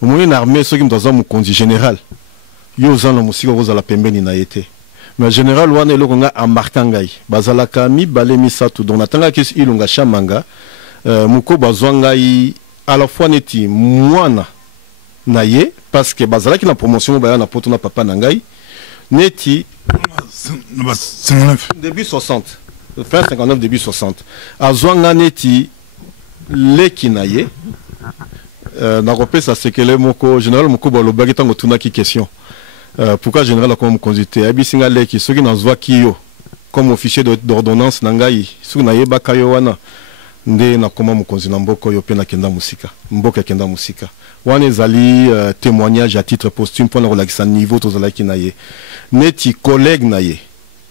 au moins une armée ceux qui m'ont mokonzi général yo zana musika kozala pembeni na yete mais général wana eloko nga embarka ngai bazalaka mi bale misatu donc natanga kesi ilunga chamanga muko bazwa ngai à la fois neti mwana naye parce que bazalaki na promotion baya na poto na papa nangai neti début 60 fin 59 début 60 azwanga neti leki naye na kopesa sekele moko général moko balobaki tango tunaki question pourquoi général comme consulté abisinga leki soki nazwa kiyo comme officier d'ordonnance nangai soki nayeba kayo wana nde na koma mokonzi na mboko yo pe na kenda musika mboka kenda musika wana ezali témoignage à titre posthume pour na relakisa niveau tozalaki na ye neti collègue na ye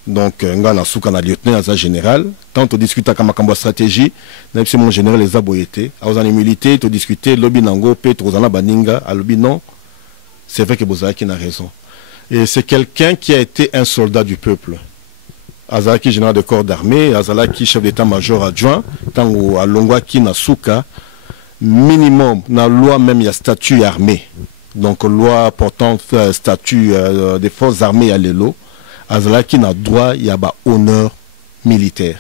donc nga na suka na lieutenant za général tant on discuta kama kambo stratégie na mon général les aboyete azani militaire to discuter lobby nango pe tozana baninga a lobby non c'est vrai que Bozaki n'a raison et c'est quelqu'un qui a été un soldat du peuple. Azalaki général de corps d'armée, Azalaki chef d'état-major adjoint, tango à Longwaki na suka minimum na loi même il y a statut armé. Donc loi portant statut des forces armées à l'élo, Azalaki na droit il y a ba honneur militaire.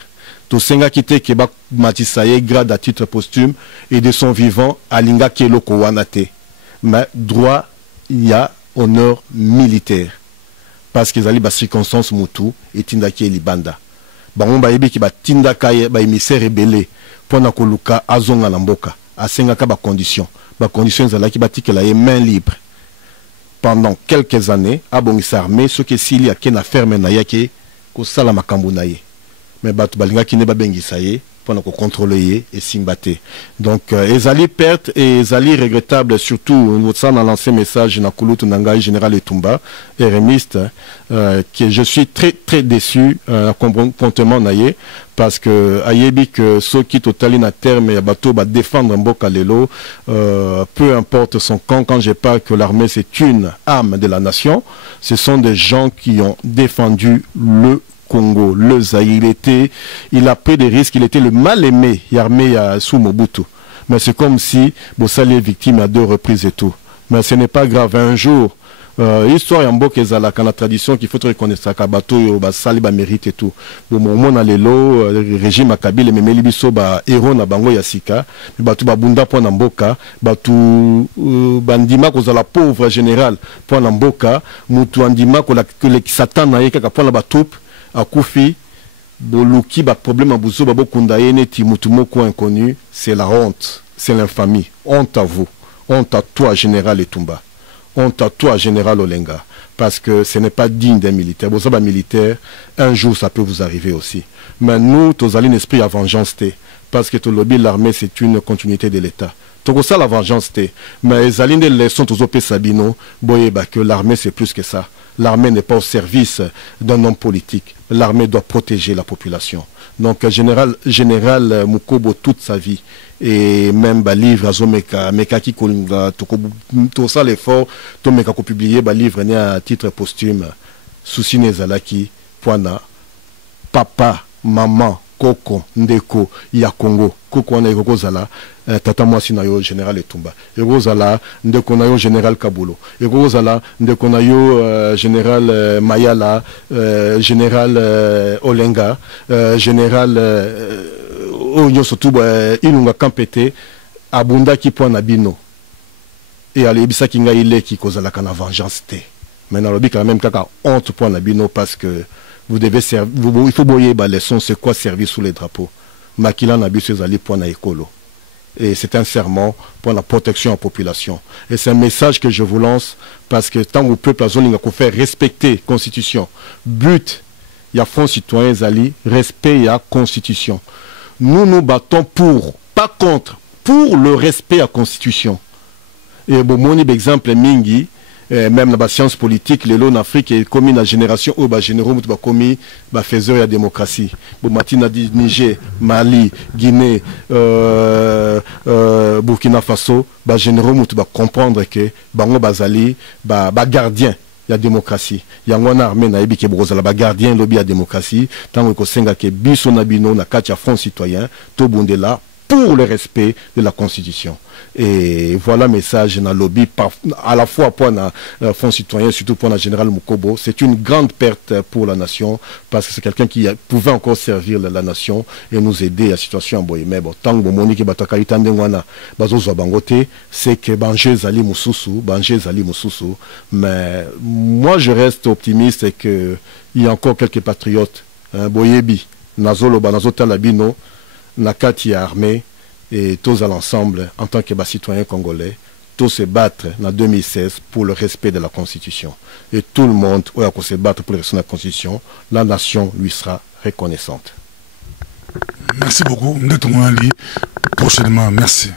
To senga kite keba matisaye grade à titre posthume et de son vivant alinga kelo ko wanate. Mais droit il y a honneur militaire. Parce qu'ils allaient ba circonstance mutu et tindaki libanda. Bango ba yebi ki ba tindaka ba émissaire rebelle pona koluka azonga na mboka. Asenga ka ba conditions zalaki ba tikela ye main libre. Pendant quelques années, abongisa armée ce que s'il y a na ferme na yake ko sala makambo na ye. Mais batu balinga ki ne ba bengisa ye pour nous contrôler et s'imbatter. Donc, ezali perte et ezali regrettable, surtout, nous ça dans l'ancien message, na Kouloutou Nangai, général Etumba, RMiste, que je suis très, très déçu, contentement naïe, parce que, ayebi que ceux qui totalent na terme et bateau, va défendre Mboka Lelo, peu importe son camp, quand je parle que l'armée c'est une âme de la nation, ce sont des gens qui ont défendu le Congo, le Zaïre, il a pris des risques, il était le mal aimé, Yarmé sous Mobutu. Mais c'est comme si Bossali est victime à 2 reprises et tout. Mais ce n'est pas grave, un jour, histoire yambo kezala kana tradition qu'il faut reconnaître ça kabato ba sali ba mérite et tout. Bon moment na lelo régime akabile memeli biso ba héros na bango ya sika, batu ba bunda po na mboka, batu bandima kozala pauvre général po na mboka, mutu andima ko la que satan na yeka po na batoup à Koufi, Boluki, ba problème à Bouzou, Babo Kundaye, Timoutumoko inconnu, c'est la honte, c'est l'infamie. Honte à vous, honte à toi, général Etumba, honte à toi, général Olenga, parce que ce n'est pas digne d'un militaire. Bozoba militaire, un jour ça peut vous arriver aussi. Mais nous, tous allons esprit à vengeance, parce que tout lobby, l'armée, c'est une continuité de l'État. Tout ça, la vengeance, mais les alliés de leçons, tous au Sabino, boyeba que l'armée, c'est plus que ça. L'armée n'est pas au service d'un homme politique. L'armée doit protéger la population. Donc, général Mukobo, toute sa vie, et même ba livre Azomeka, Mekaki Kolinga, tout ça l'effort, tout Mekako publié, ba livre né à titre posthume, Souci Zalaki, Poana, Papa, Maman, Koko, Ndeko, Ya Congo, Koko na Yoko Zala, Tata Mwasi na yo général Etumba. Yoko Zala, Ndeko na yo général Kabulo. Yoko Zala, Ndeko na yo général Mayala, général Olenga, général Onyo Sotuba, Ilunga Kampete, Abunda ki po na bino. Et alebisa ki nga ile ki kozala kana vengeance te. Maintenant, lobi quand même kaka honte po na bino parce que vous devez servir, il faut boyer ba leçon, c'est quoi servir sous les drapeaux. makila na biso ezali pour na écolo. Et c'est un serment pour la protection de la population. Et c'est un message que je vous lance parce que tant que le peuple a faire respecter la Constitution, but, il y a Front Citoyen Zali, respect et la Constitution. Nous nous battons pour, pas contre, pour le respect à la Constitution. Et bon, mon exemple, Mingi, même dans la science politique, les lots en Afrique est commis la génération où les généraux sont commis faiseurs de la démocratie. Matina dit Niger, Mali, Guinée, Burkina Faso, les généraux sont comprendre que bango bazali gardien de la démocratie. Il y a une armée qui est gardien de la démocratie. Tant que senga que biso nabino na katia Front Citoyen, to bundela pour le respect de la Constitution. Et voilà le message dans le lobby, à la fois pour le Front Citoyen, surtout pour le général Mukobo. C'est une grande perte pour la nation, parce que c'est quelqu'un qui pouvait encore servir la nation et nous aider à la situation en Boye. Mais bon, tant que Monique Batakari Tandengwana, Bazozo Bangote, c'est que Banjé Zali Moussoussou. Mais moi, je reste optimiste et qu'il y a encore quelques patriotes, Boyebi, Nazolo, Banazota Labino, Nakati armée, et tous à l'ensemble, en tant que citoyens congolais, tous se battre en 2016 pour le respect de la Constitution. Et tout le monde va se battre pour le respect de la Constitution. La nation lui sera reconnaissante. Merci beaucoup. Prochainement, merci.